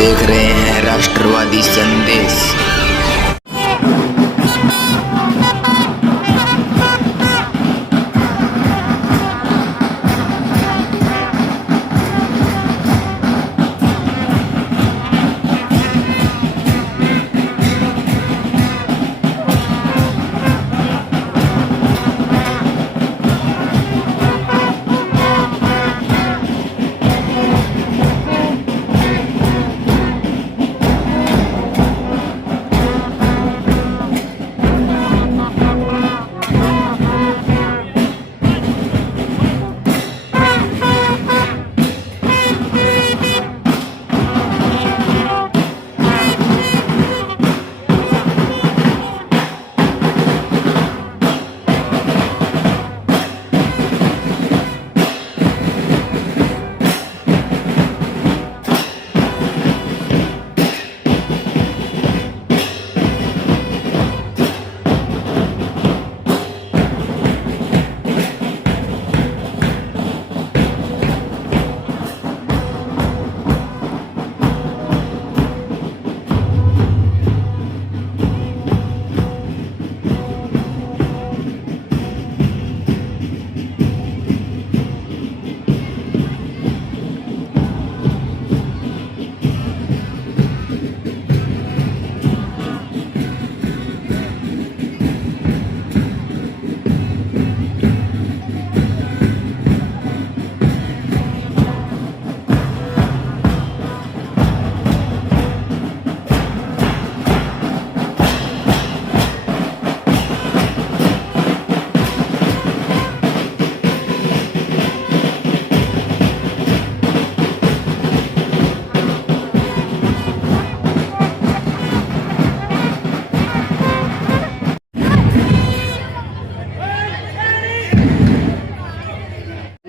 देख रहे हैं राष्ट्रवादी संदेश।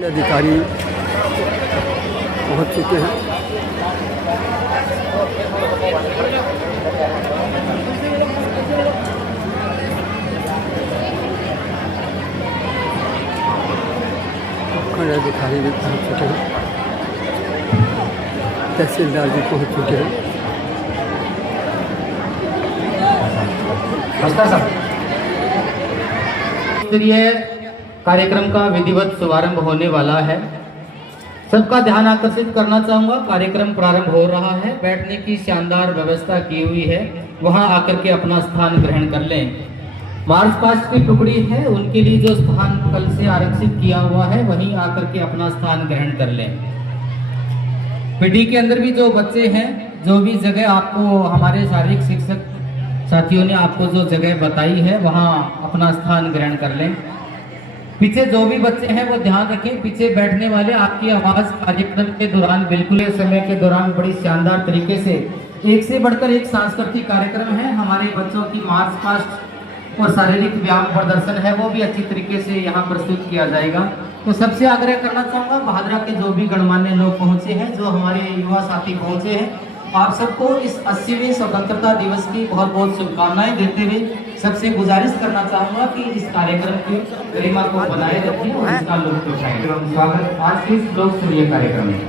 अधिकारी पहुंच चुके हैं। खंड अधिकारी भी पहुंच चुके हैं। तहसीलदार भी पहुंच चुके हैं। कार्यक्रम का विधिवत शुभारंभ होने वाला है। सबका ध्यान आकर्षित करना चाहूंगा, कार्यक्रम प्रारंभ हो रहा है। बैठने की शानदार व्यवस्था की हुई है, वहां आकर के अपना स्थान ग्रहण कर लें। मार्च पास्ट की टुकड़ी है, उनके लिए जो स्थान कल से आरक्षित किया हुआ है वहीं आकर के अपना स्थान ग्रहण कर लें। पीढ़ी के अंदर भी जो बच्चे हैं, जो भी जगह आपको हमारे शारीरिक शिक्षक साथियों ने आपको जो जगह बताई है वहां अपना स्थान ग्रहण कर लें। पीछे जो भी बच्चे हैं वो ध्यान रखें, पीछे बैठने वाले आपकी आवाज कार्यक्रम के दौरान बिल्कुल समय के दौरान बड़ी शानदार तरीके से एक से बढ़कर एक सांस्कृतिक कार्यक्रम है। हमारे बच्चों की मार्च पास्ट और शारीरिक व्यायाम प्रदर्शन है वो भी अच्छी तरीके से यहाँ प्रस्तुत किया जाएगा। तो सबसे आग्रह करना चाहूंगा, भादरा के जो भी गणमान्य लोग पहुंचे हैं, जो हमारे युवा साथी पहुंचे हैं, आप सबको इस 80वें स्वतंत्रता दिवस की बहुत बहुत शुभकामनाएं देते हुए सबसे गुजारिश करना चाहूंगा कि इस कार्यक्रम की गरिमा को बनाए रखें और इसका लुत्फ उठाएं। स्वागत आज के इस लोक स्तरीय कार्यक्रम में।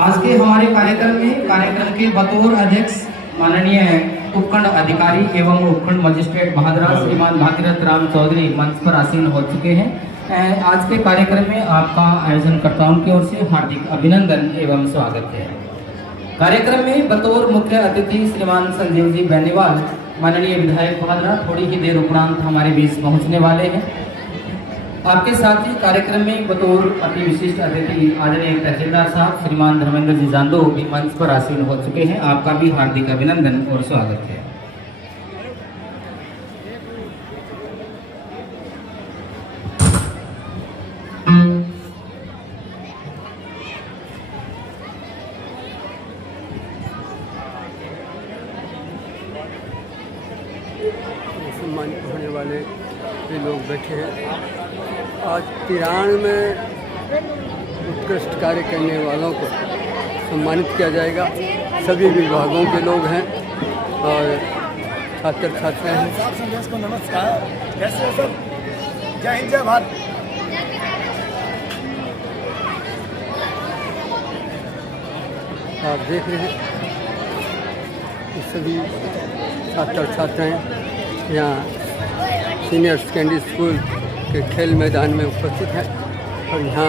आज के हमारे कार्यक्रम के बतौर अध्यक्ष माननीय उपखंड अधिकारी एवं उपखंड मजिस्ट्रेट भादरा श्रीमान भागीरथ राम चौधरी मंच पर आसीन हो चुके हैं। आज के कार्यक्रम में आपका आयोजनकर्ताओं की ओर से हार्दिक अभिनंदन एवं स्वागत है। कार्यक्रम में बतौर मुख्य अतिथि श्रीमान संजीव जी बेनीवाल माननीय विधायक भादरा थोड़ी ही देर उपरांत हमारे बीच पहुंचने वाले हैं। आपके साथ ही कार्यक्रम में बतौर अति विशिष्ट अतिथि आदरणीय तहसीलदार साहब श्रीमान धर्मेंद्र जी जांदो भी मंच पर आसीन हो चुके हैं। आपका भी हार्दिक अभिनंदन और स्वागत है। सम्मानित होने वाले भी लोग बैठे हैं। आज तिरान में उत्कृष्ट कार्य करने वालों को सम्मानित किया जाएगा। सभी विभागों के लोग हैं और छात्र छात्राएं हैं। संदेश को नमस्कार, कैसे हो सब? जय हिंद जय भारत। आप देख रहे हैं कि सभी छात्र छात्राएँ यहाँ सीनियर सेकेंडरी स्कूल के खेल मैदान में उपस्थित हैं और यहाँ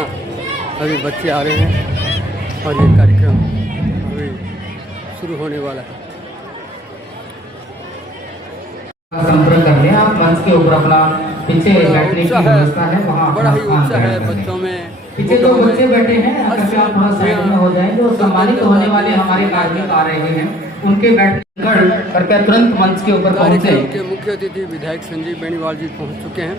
अभी बच्चे आ रहे हैं और ये कार्यक्रम अभी शुरू होने वाला है। संपर्क कर लें आप मंच के ऊपर अपना पीछे बैठने की व्यवस्था है, वहाँ बड़ा ही उत्साह है बच्चों में। पीछे जो बच्चे बैठे हैं अगर आप थोड़ा साइड में हो जाएं, जो सम्मानित होने वाले हमारे कार्मिक आ रहे हैं उनके बैठने करके तुरंत मंच के ऊपर पहुंचे। कार्यक्रम के मुख्य अतिथि विधायक संजीव बेनीवाल जी पहुंच चुके हैं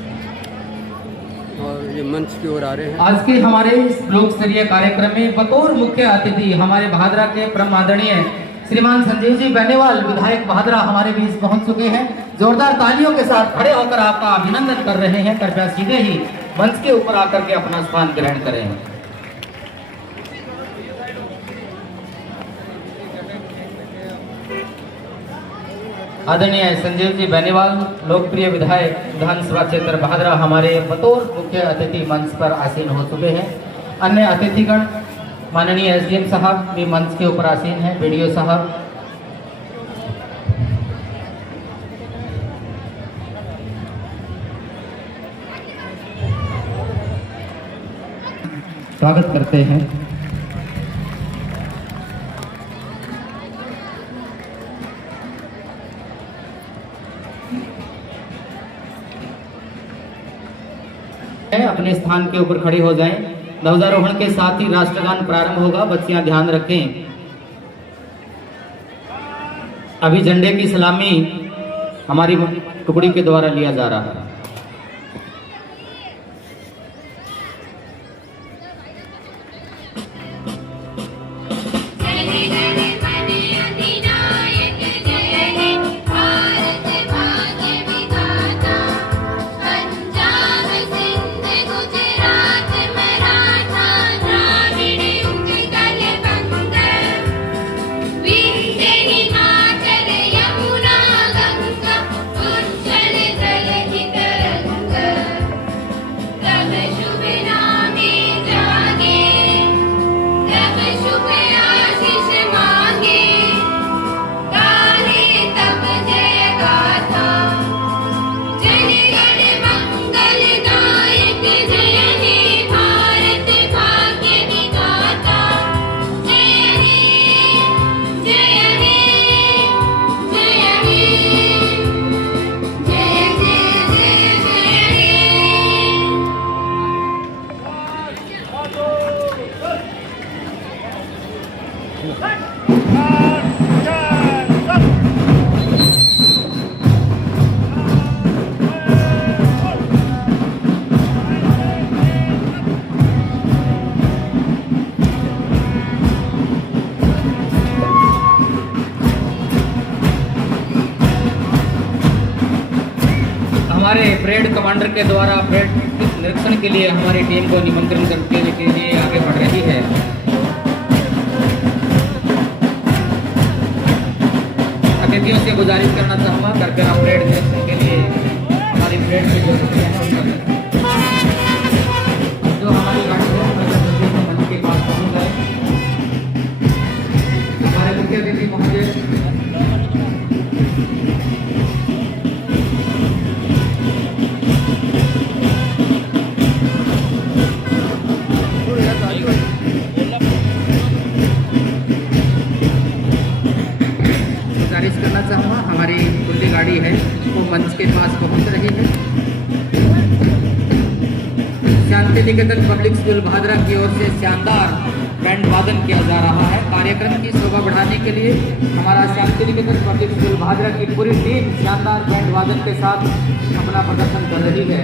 और ये मंच की ओर आ रहे हैं। आज के हमारे इस लोक स्तरीय कार्यक्रम में बतौर मुख्य अतिथि हमारे भादरा के परम आदरणीय श्रीमान संजीव जी बेनीवाल विधायक भादरा हमारे बीच पहुंच चुके हैं। जोरदार तालियों के साथ खड़े होकर आपका अभिनंदन कर रहे हैं। कृपया सीधे ही मंच के ऊपर आकर के अपना स्थान ग्रहण करें। आदरणीय संजीव जी बेनीवाल लोकप्रिय विधायक विधानसभा क्षेत्र भादरा हमारे बतौर मुख्य अतिथि मंच पर आसीन हो चुके हैं। अन्य अतिथिगण माननीय एसडीएम साहब भी मंच के ऊपर आसीन हैं, बीडीओ साहब, स्वागत करते हैं। अपने स्थान के ऊपर खड़े हो जाएं। ध्वजारोहण के साथ ही राष्ट्रगान प्रारंभ होगा, बच्चियां ध्यान रखें। अभी झंडे की सलामी हमारी टुकड़ी के द्वारा लिया जा रहा है। हमारे परेड कमांडर के द्वारा परेड निरीक्षण के लिए हमारी टीम को निमंत्रण करने के लिए आगे बढ़ रही है। अतिथियों से गुजारिश करना चाहूँगा कृपया परेड निरीक्षण के लिए हमारी परेड में जो हमारी गाड़ी है मंच के पास पहुँच जाए। हमारे मुख्य अतिथि महोदय करना चाहूँगा, हमारी खुली गाड़ी है वो मंच के पास पहुँच रही है। शांति निकेतन पब्लिक स्कूल भादरा की ओर से शानदार बैंड वादन किया जा रहा है। कार्यक्रम की शोभा बढ़ाने के लिए हमारा शांति निकेतन पब्लिक स्कूल भादरा की पूरी टीम शानदार बैंड वादन के साथ अपना प्रदर्शन कर रही है।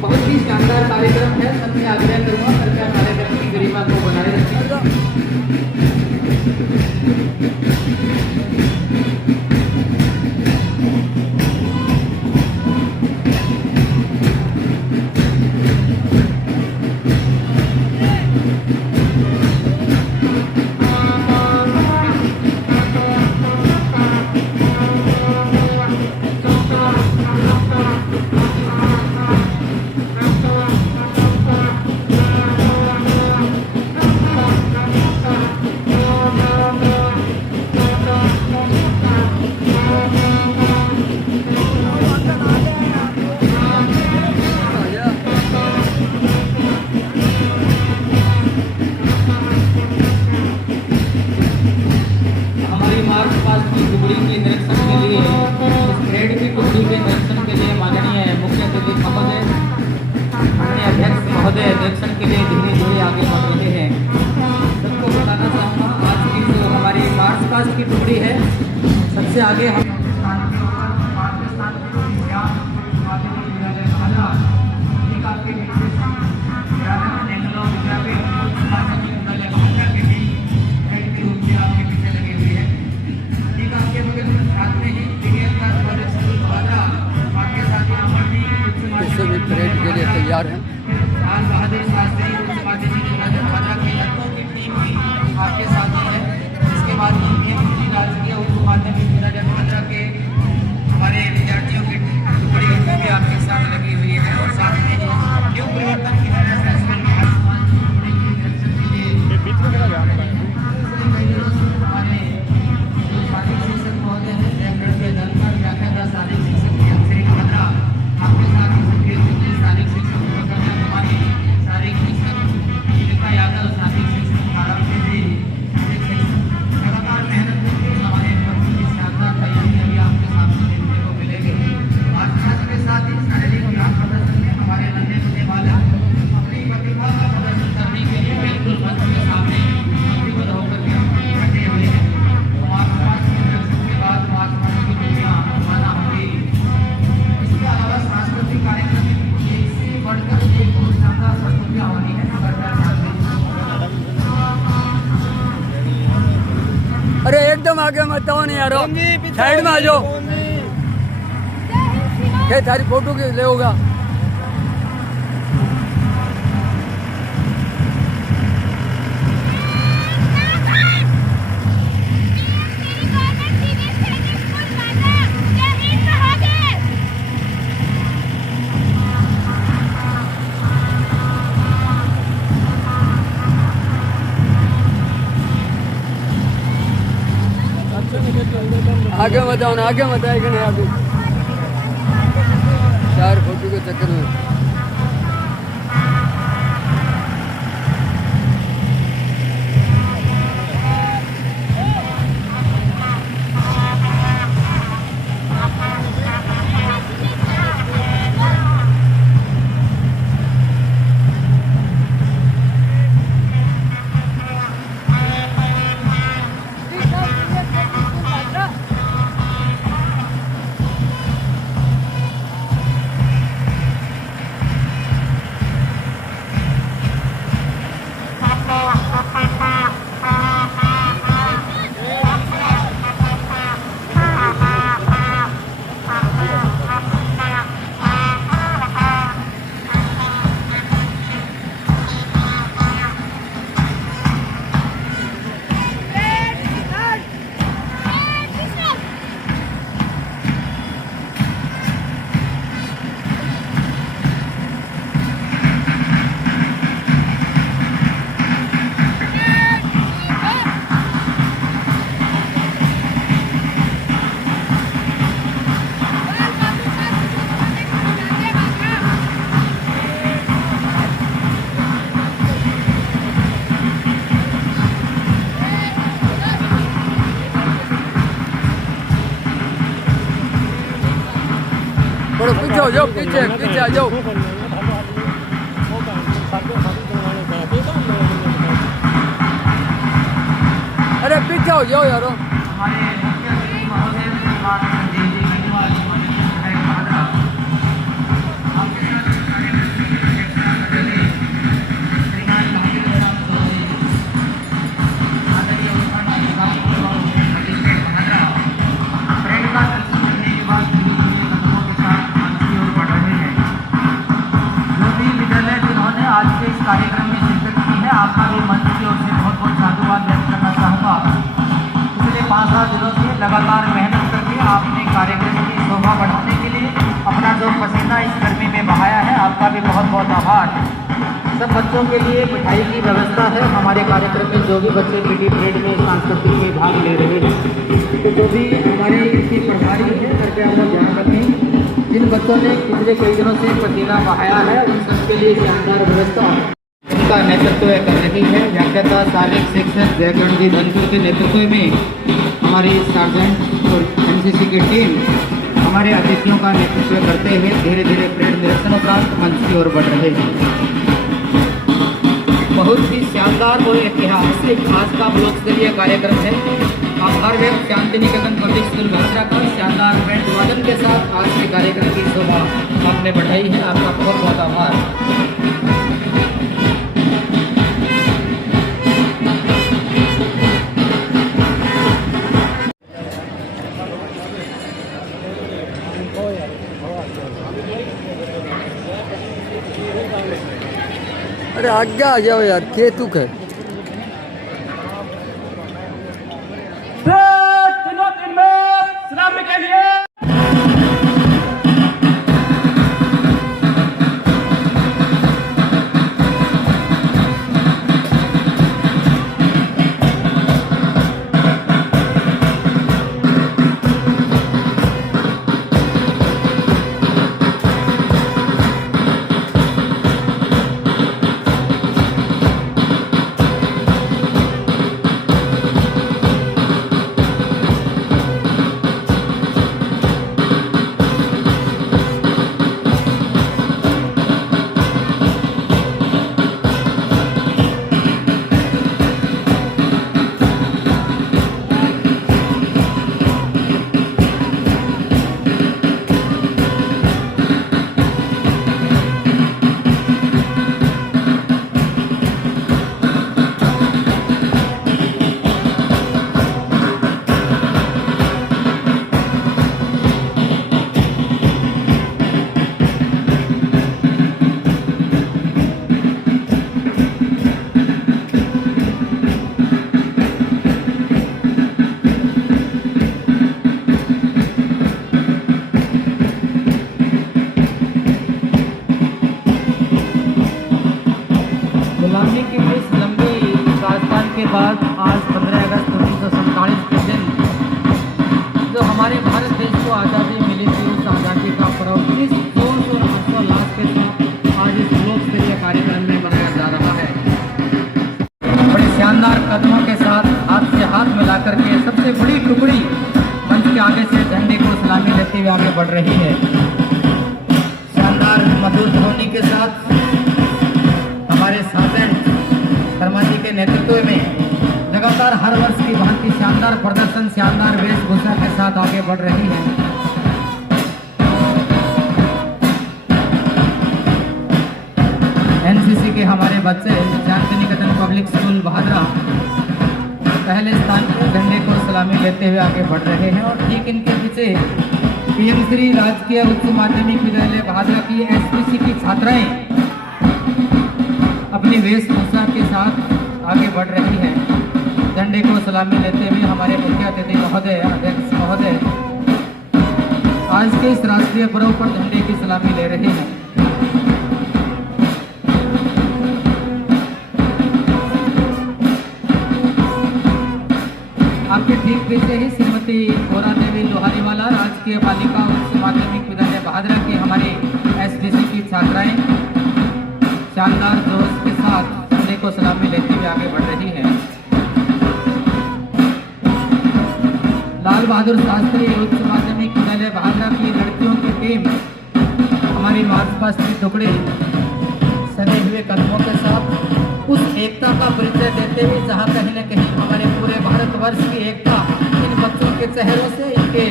बहुत ही शानदार कार्यक्रम है। सबसे आग्रह करूँगा कृपया कार्यक्रम की गरिमा को बनाए रखें। निरीक्षण के लिए धीरे धीरे आगे बढ़ रहे हैं। सबको बताना चाहूँगा आज की जो हमारी मार्च पास्ट की टुकड़ी है, सबसे आगे हम इससे भी परेड के लिए तैयार हैं। लाल बहादुर शास्त्री उच्च माध्यमिक विद्यालय भाजा के लड़कों की टीम भी आपके साथ ही है। इसके बाद राजकीय उच्च माध्यमिक विद्यालय भाजा के हमारे विद्यार्थियों की टुकड़ी भी आपके साथ लगी हुई है और साथ में न्यू परिवर्तन की अरे एकदम आगे मत आओ नहीं यारो, साइड में आ जाओ। ये तारी फोटो की ले होगा। आगे मत आओ ना, आगे मत आएगा नहीं अभी 4 फोटो के चक्कर में। थोड़ा पीछे हो जाओ, पीछे पीछे आ जाओ। अरे पीछे हो जाओ यारो। कार्यक्रम में शिरकत की है, आपका भी मंच की ओर से बहुत बहुत साधुवाद व्यक्त करना चाहूँगा। पिछले 5-7 दिनों से लगातार मेहनत करके आपने कार्यक्रम की शोभा बढ़ाने के लिए अपना जो पसीना इस गर्मी में बहाया है, आपका भी बहुत बहुत आभार। सब बच्चों के लिए मिठाई की व्यवस्था है। हमारे कार्यक्रम में जो भी बच्चे पीटी परेड में सांस्कृतिक में भाग ले रहे हैं, तो जो भी हमारे इसकी प्रभारी है, कृपया वो ध्यान रखें। जिन बच्चों ने पिछले कई दिनों से पसीना बहाया है, उन सबके लिए शानदार व्यवस्था का नेतृत्व कर रही है व्याख्याता सालिक शिक्षक जयकरण जी धनपुर के नेतृत्व में हमारी सार्जेंट और एनसीसी की टीम हमारे अतिथियों का नेतृत्व करते हुए धीरे धीरे परेड निरीक्षण उपरांत मंच की ओर बढ़ रहे हैं। बहुत ही शानदार और ऐतिहासिक आज का ब्लॉक स्तरीय कार्यक्रम है। आभार व्यक्त शांति निकेतन पब्लिक स्कूल भादरा का शानदार बैंड वादन के साथ आज के कार्यक्रम की शोभा आपने बढ़ाई है। आपका बहुत बहुत आभार। अरे आगे आ जाओ यार, केतुक है। सलामी के लिए गुलामी की इस लंबी दास्तान के बाद आज 15 अगस्त 1947 के दिन जो हमारे भारत देश को आज़ादी मिली थी, उस आज़ादी का पर्व इस जोश और हर्षोल्लास के साथ आज इस ब्लॉक स्तरीय कार्यक्रम में मनाया जा रहा है। बड़े शानदार कदमों के साथ हाथ से हाथ मिलाकर के सबसे बड़ी टुकड़ी मंच के आगे से झंडे को सलामी लेते हुए आगे बढ़ रही है। शानदार मधुर ध्वनि के साथ हमारे सार्जेंट शर्मा जी के नेतृत्व में लगातार हर वर्ष की भांति शानदार प्रदर्शन, शानदार वेशभूषा के साथ आगे बढ़ रही है। एनसीसी के हमारे बच्चे शांति निकेतन पब्लिक स्कूल भादरा पहले स्थान पर झंडे को सलामी लेते हुए आगे बढ़ रहे हैं और ठीक इनके पीछे पीएम श्री राजकीय उच्च माध्यमिक विद्यालय भादरा की एसपीसी की छात्राएं अपनी वेशभूषा के साथ आगे बढ़ रही है। झंडे को सलामी लेते हुए हमारे मुख्य अतिथि महोदय, अध्यक्ष महोदय आज के इस राष्ट्रीय पर्व पर झंडे की सलामी ले रहे हैं। आपके ठीक पीछे ही श्रीमती गौरा देवी लोहारीवाला राजकीय बालिका उच्च माध्यमिक विद्यालय भादरा की हमारी एसबीसी की छात्राएं शानदार जोश के साथ झंडे को सलामी लेते हुए आगे बढ़ रही है। लाल बहादुर शास्त्री उच्च माध्यमिक विद्यालय भादरा की लड़कियों की टीम हमारी मार्चपास्ट की टुकड़ी सजे हुए कदमों के साथ उस एकता का परिचय देते हुए जहाँ कहीं न कहीं हमारे पूरे भारतवर्ष की एकता इन बच्चों के चेहरों से, इनके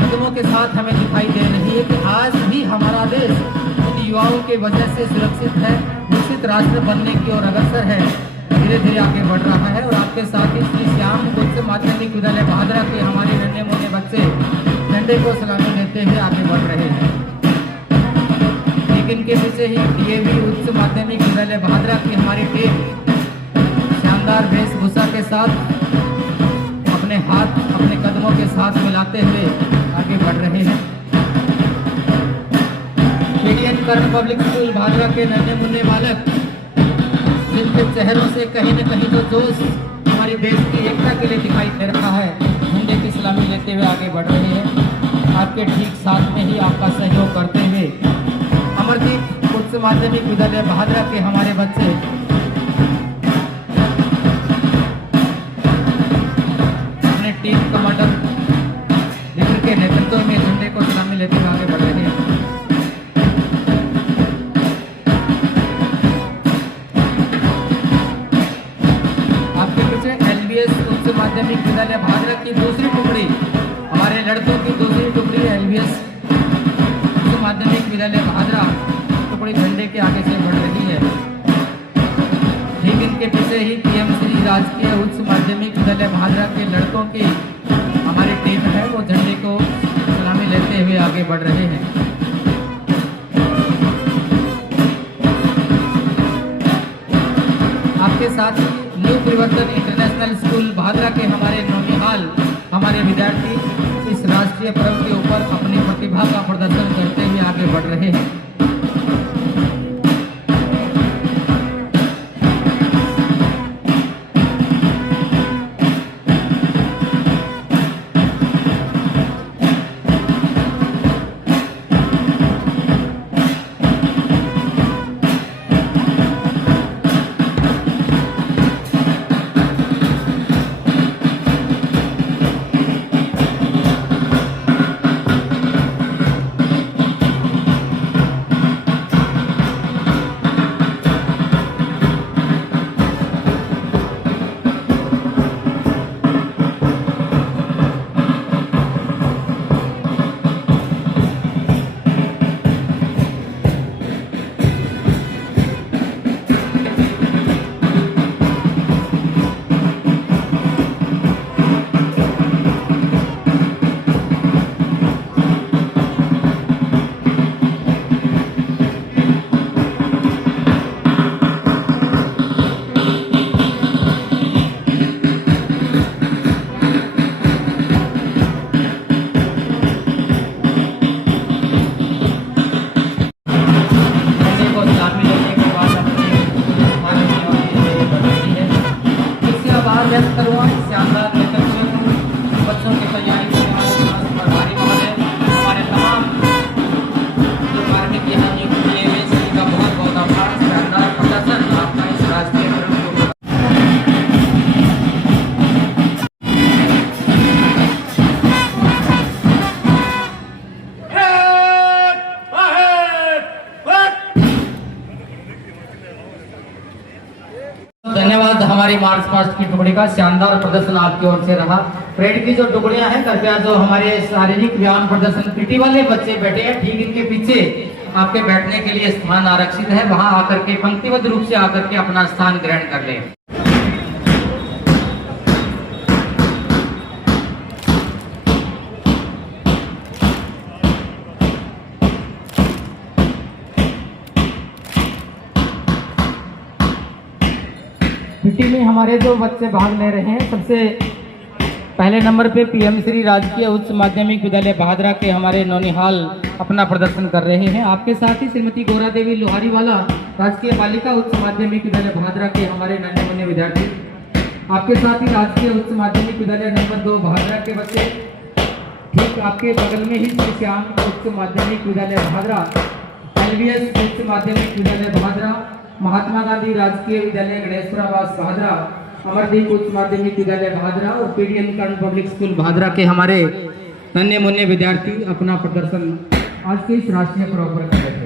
कदमों के साथ हमें दिखाई दे रही है कि आज भी हमारा देश इन युवाओं की वजह से सुरक्षित है, विकसित राष्ट्र बनने की ओर अग्रसर है, धीरे धीरे आगे बढ़ रहा है। और आपके साथ ही श्री श्याम उच्च माध्यमिक विद्यालय भादरा के हमारे नन्हे मुन्ने बच्चे झंडे को सलामी देते हुए आगे बढ़ रहे हैं। इनके पीछे ही डीएवी उच्च माध्यमिक विद्यालय भादरा की हमारी टीम शानदार वेशभूषा के साथ अपने हाथ अपने कदमों के साथ मिलाते हुए आगे बढ़ रहे हैं। केडीएन कर्ण पब्लिक स्कूल भादरा के नन्हे मुन्ने बालक जिनके चेहरों से कहीं न कहीं जो जोश हमारे देश की एकता के लिए दिखाई दे रहा है, झंडे की सलामी लेते हुए आगे बढ़ रहे हैं। आपके ठीक साथ में ही आपका सहयोग करते हुए अमरदीप उच्च माध्यमिक विद्यालय भादरा के हमारे बच्चे अपने टीम कमांडर के नेतृत्व में झंडे को सलामी लेते हुए आगे बढ़ रहे हैं। विद्यालय भादरा टुकड़ी झंडे के आगे से बढ़ रही है। ठीक इनके पीछे ही पीएम श्री राजकीय उच्च माध्यमिक विद्यालय भादरा के लड़कों की हमारी टीम है, वो झंडे को सलामी लेते हुए आगे बढ़ रहे हैं। आपके साथ ही न्यू परिवर्तन इंटरनेशनल स्कूल भादरा के हमारे नौनिहाल हमारे विद्यार्थी इस राष्ट्रीय पर्व के ऊपर अपनी प्रतिभा का प्रदर्शन करते हुए आगे बढ़ रहे हैं। शानदार बच्चों की तैयारी के प्रभारी महोदय हमारे तमाम जो कार्मिक यहाँ नियुक्त किए हुए सभी का बहुत बहुत आभार। शानदार प्रदर्शन आपका इस राष्ट्रीय पर्व को धन्यवाद। हमारी मार्च पास्ट की टुकड़ी का शानदार प्रदर्शन आपकी ओर से रहा। परेड की जो टुकड़ियां हैं, कृपया जो हमारे शारीरिक व्यायाम प्रदर्शन पीटी वाले बच्चे बैठे हैं, ठीक इनके पीछे आपके बैठने के लिए स्थान आरक्षित है, वहां आकर के पंक्तिबद्ध रूप से आकर के अपना स्थान ग्रहण कर लें। पीटी में हमारे जो बच्चे भाग ले रहे हैं, सबसे पहले नंबर पे पीएम श्री राजकीय उच्च माध्यमिक विद्यालय भादरा के हमारे नौनिहाल अपना प्रदर्शन कर रहे हैं। आपके साथ ही श्रीमती गौरा देवी लोहारी वाला राजकीय बालिका उच्च माध्यमिक विद्यालय भादरा के हमारे नन्हे मुन्ने विद्यार्थी। आपके साथ ही राजकीय उच्च माध्यमिक विद्यालय नंबर 2 भादरा के बच्चे। ठीक आपके बगल में ही श्री श्याम उच्च माध्यमिक विद्यालय भादरा, एलवीएस उच्च माध्यमिक विद्यालय भादरा, महात्मा गांधी राजकीय विद्यालय गणेशपुरावास भादरा, अमरदीप उच्च माध्यमिक विद्यालय भादरा और पीडीएम कर्ण पब्लिक स्कूल भादरा के हमारे नन्हे मुन्ने विद्यार्थी अपना प्रदर्शन आज के इस राष्ट्रीय पर्व पर कर रहे हैं।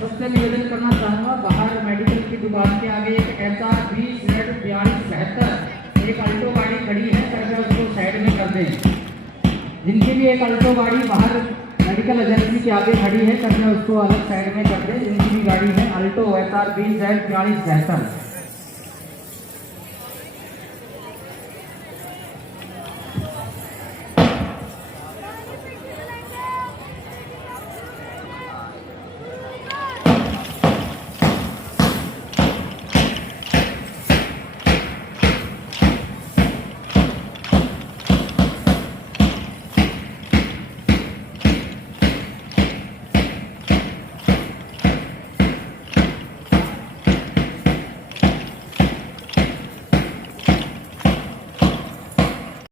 सबसे निवेदन करना चाहूँगा, बाहर मेडिकल की दुकान के आगे एक HR20Z4272 एक अल्टो गाड़ी खड़ी है, कृपया उसको साइड में कर दें। जिनकी भी एक अल्टो गाड़ी बाहर मेडिकल एजेंसी के आगे खड़ी है, कृपया उसको अलग साइड में कर दें। जिनकी भी गाड़ी है अल्टो HR20Z4272।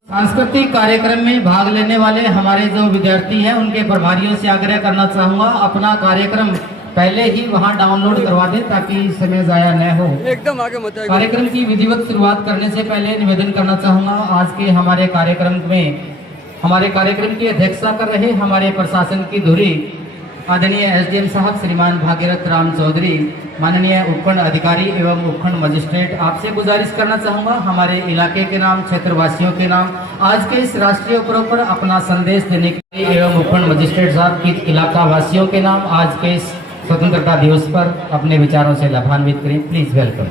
सांस्कृतिक कार्यक्रम में भाग लेने वाले हमारे जो विद्यार्थी हैं उनके प्रभारियों से आग्रह करना चाहूंगा अपना कार्यक्रम पहले ही वहां डाउनलोड करवा दें ताकि समय जाया न हो। एकदम आगे मत आइए। कार्यक्रम की विधिवत शुरुआत करने से पहले निवेदन करना चाहूंगा आज के हमारे कार्यक्रम की अध्यक्षता कर रहे हमारे प्रशासन की धुरी आदरणीय एसडीएम साहब श्रीमान भागीरथ राम चौधरी, माननीय उपखंड अधिकारी एवं उपखंड मजिस्ट्रेट, आपसे गुजारिश करना चाहूंगा हमारे इलाके के नाम, क्षेत्रवासियों के नाम आज के इस राष्ट्रीय पर्व पर अपना संदेश देने के लिए एवं उपखंड मजिस्ट्रेट साहब की इलाका वासियों के नाम आज के इस स्वतंत्रता दिवस पर अपने विचारों से लाभान्वित करें। Please welcome.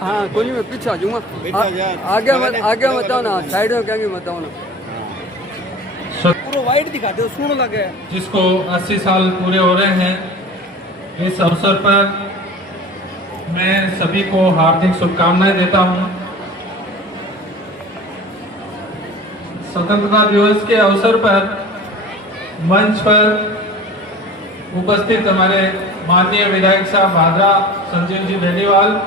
हाँ कोई नहीं, मैं पीछे आ जाऊंगा। आगे बताओ ना, साइड में क्या बताओ ना। पूरा वाइट दिखा दो, सुन लगे। जिसको 80 साल पूरे हो रहे हैं, इस अवसर पर मैं सभी को हार्दिक शुभकामनाएं देता हूं। स्वतंत्रता दिवस के अवसर पर मंच पर उपस्थित हमारे माननीय विधायक साहब भादरा संजीव जी बेनीवाल,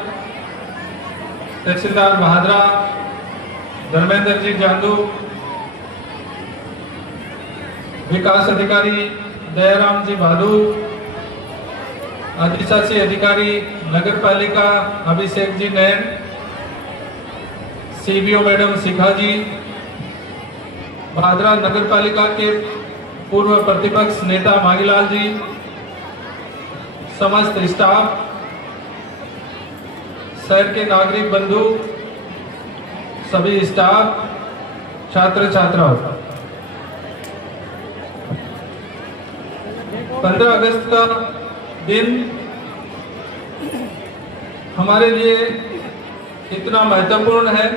तहसीलदार भादरा धर्मेंद्र जी जांदू, विकास अधिकारी दयाराम जी भादू, अधिशासी अधिकारी नगर पालिका अभिषेक जी नैन, सीबीओ मैडम शिखा जी, भादरा नगर पालिका के पूर्व प्रतिपक्ष नेता मांगीलाल जी, समस्त स्टाफ, शहर के नागरिक बंधु, सभी स्टाफ, छात्र छात्राओं, 15 अगस्त का दिन हमारे लिए इतना महत्वपूर्ण है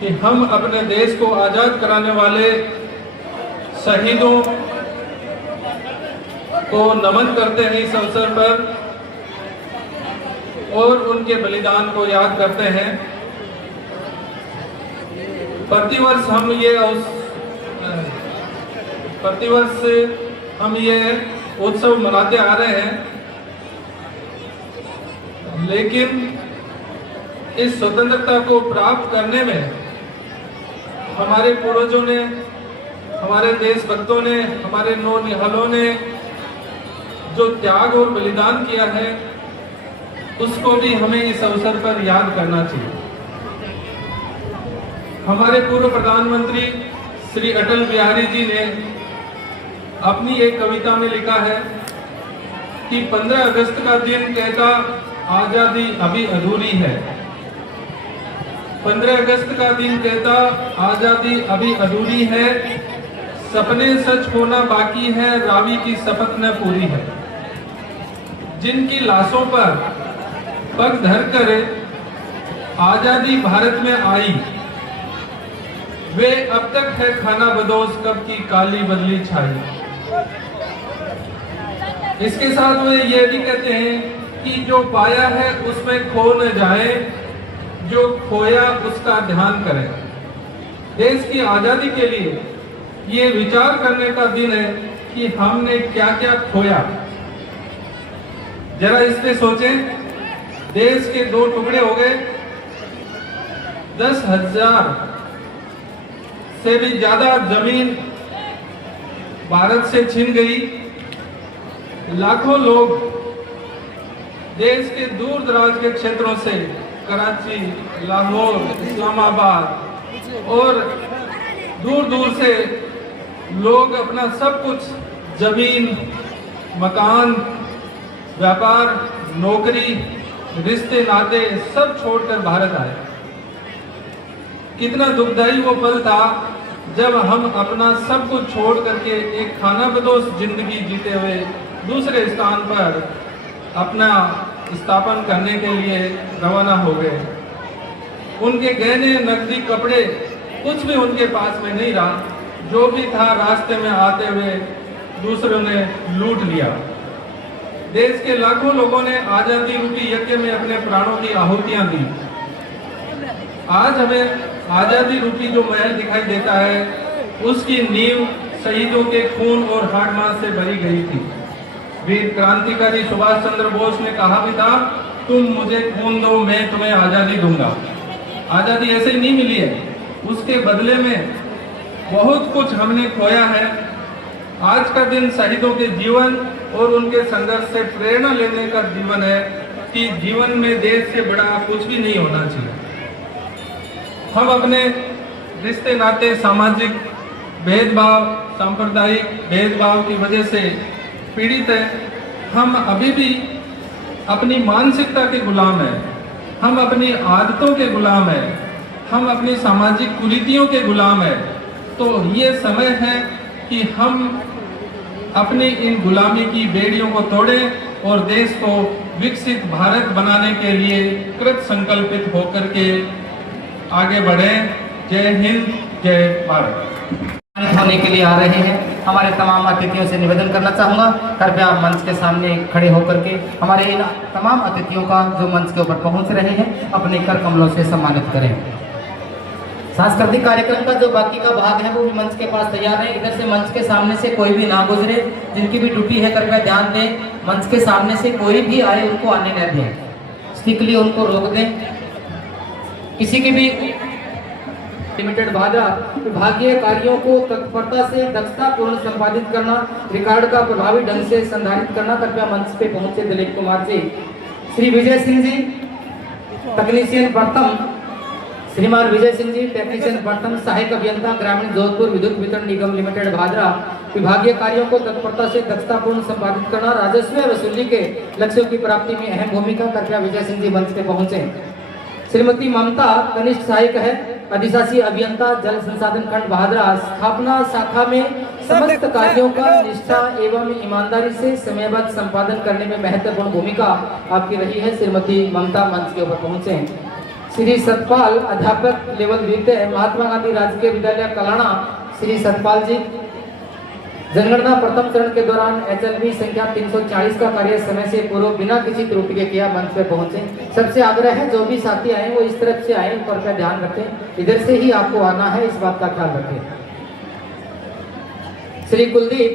कि हम अपने देश को आजाद कराने वाले शहीदों को नमन करते हैं इस अवसर पर और उनके बलिदान को याद करते हैं। प्रतिवर्ष हम ये उत्सव मनाते आ रहे हैं, लेकिन इस स्वतंत्रता को प्राप्त करने में हमारे पूर्वजों ने, हमारे देशभक्तों ने, हमारे नौनिहालों ने जो त्याग और बलिदान किया है उसको भी हमें इस अवसर पर याद करना चाहिए। हमारे पूर्व प्रधानमंत्री श्री अटल बिहारी जी ने अपनी एक कविता में लिखा है कि 15 अगस्त का दिन कहता आजादी अभी अधूरी है। 15 अगस्त का दिन कहता आजादी अभी अधूरी है, सपने सच होना बाकी है, रावी की शपथ न पूरी है। जिनकी लाशों पर पग धर कर आजादी भारत में आई, वे अब तक है खाना बदोश कब की काली बदली छाई। इसके साथ वे ये भी कहते हैं कि जो पाया है उसमें खो न जाए, जो खोया उसका ध्यान करें। देश की आजादी के लिए ये विचार करने का दिन है कि हमने क्या क्या खोया। जरा इससे सोचें, देश के दो टुकड़े हो गए, 10,000 से भी ज्यादा जमीन भारत से छिन गई। लाखों लोग देश के दूर दराज के क्षेत्रों से, कराची, लाहौर, इस्लामाबाद और दूर दूर से लोग अपना सब कुछ, जमीन, मकान, व्यापार, नौकरी, रिश्ते नाते सब छोड़कर भारत आए। कितना दुखदाई वो पल था जब हम अपना सब कुछ छोड़ करके एक खाना बदोश जिंदगी जीते हुए दूसरे स्थान पर अपना स्थापन करने के लिए रवाना हो गए। उनके गहने, नकदी, कपड़े कुछ भी उनके पास में नहीं रहा। जो भी था रास्ते में आते हुए दूसरों ने लूट लिया। देश के लाखों लोगों ने आजादी रूपी यज्ञ में अपने प्राणों की आहुतियां दी। आज हमें आजादी रूपी जो महल दिखाई देता है उसकी नींव शहीदों के खून और हाड़ मांस से भरी गई थी। वीर क्रांतिकारी सुभाष चंद्र बोस ने कहा भी था, तुम मुझे खून दो, मैं तुम्हें आज़ादी दूंगा। आज़ादी ऐसे ही नहीं मिली है, उसके बदले में बहुत कुछ हमने खोया है। आज का दिन शहीदों के जीवन और उनके संघर्ष से प्रेरणा लेने का जीवन है कि जीवन में देश से बड़ा कुछ भी नहीं होना चाहिए। हम अपने रिश्ते नाते, सामाजिक भेदभाव, सांप्रदायिक भेदभाव की वजह से पीड़ित है। हम अभी भी अपनी मानसिकता के गुलाम हैं, हम अपनी आदतों के गुलाम हैं, हम अपनी सामाजिक कुरीतियों के गुलाम हैं। तो ये समय है कि हम अपनी इन गुलामी की बेड़ियों को तोड़ें और देश को विकसित भारत बनाने के लिए कृत संकल्पित होकर के आगे बढ़ें। जय हिंद, जय भारत। होने के लिए आ रहे हैं हमारे तमाम अतिथियों से निवेदन करना चाहूँगा, कृपया मंच के सामने खड़े होकर के हमारे इन तमाम अतिथियों का जो मंच के ऊपर पहुँच रहे हैं अपने कर कमलों से सम्मानित करें। सांस्कृतिक कार्यक्रम का जो बाकी का भाग है वो भी मंच के पास तैयार है। इधर से मंच के सामने से कोई भी ना गुजरे, जिनकी भी ड्यूटी है कृपया ध्यान दें। मंच के सामने से कोई भी आए उनको आने न दें, स्ट्रिक्टली उनको रोक दें। किसी की भी लिमिटेड भादरा विभागीय कार्यों को तत्परता से दक्षतापूर्ण संपादित करना, रिकॉर्ड का प्रभावी ढंग से संधारित करना। कृपया मंच पे पहुंचे दिलीप कुमार जी, श्री विजय सिंह जी तकनीशियन प्रथम, श्रीमान विजय सिंह जी टेक्नीशियन प्रथम, सहायक अभियंता ग्रामीण जोधपुर विद्युत वितरण निगम लिमिटेड भादरा। विभागीय कार्यों को तत्परता से दक्षतापूर्ण संपादित करना, राजस्व वसूली के लक्ष्यों की प्राप्ति में अहम भूमिका। कृपया विजय सिंह जी मंच पे पहुंचे। श्रीमती ममता कनिष्ठ सहायक है, अधिशासी अभियंता जल संसाधन खंड भादरा। स्थापना शाखा में समस्त कार्यों का निष्ठा एवं ईमानदारी से समयबद्ध संपादन करने में महत्वपूर्ण भूमिका आपकी रही है। श्रीमती ममता मंच के ऊपर पहुंचे। श्री सतपाल अध्यापक लेवल द्वितीय, महात्मा गांधी राजकीय विद्यालय कलाना। श्री सतपाल जी जनगणना प्रथम चरण के दौरान HLB संख्या 340 का कार्य समय से पूर्व बिना किसी त्रुटि के किया। मंच पे पहुंचे। सबसे आग्रह है जो भी साथी आए वो इस तरफ से आए, पर का ध्यान रखें, इधर से ही आपको आना है, इस बात का ख्याल रखें। श्री कुलदीप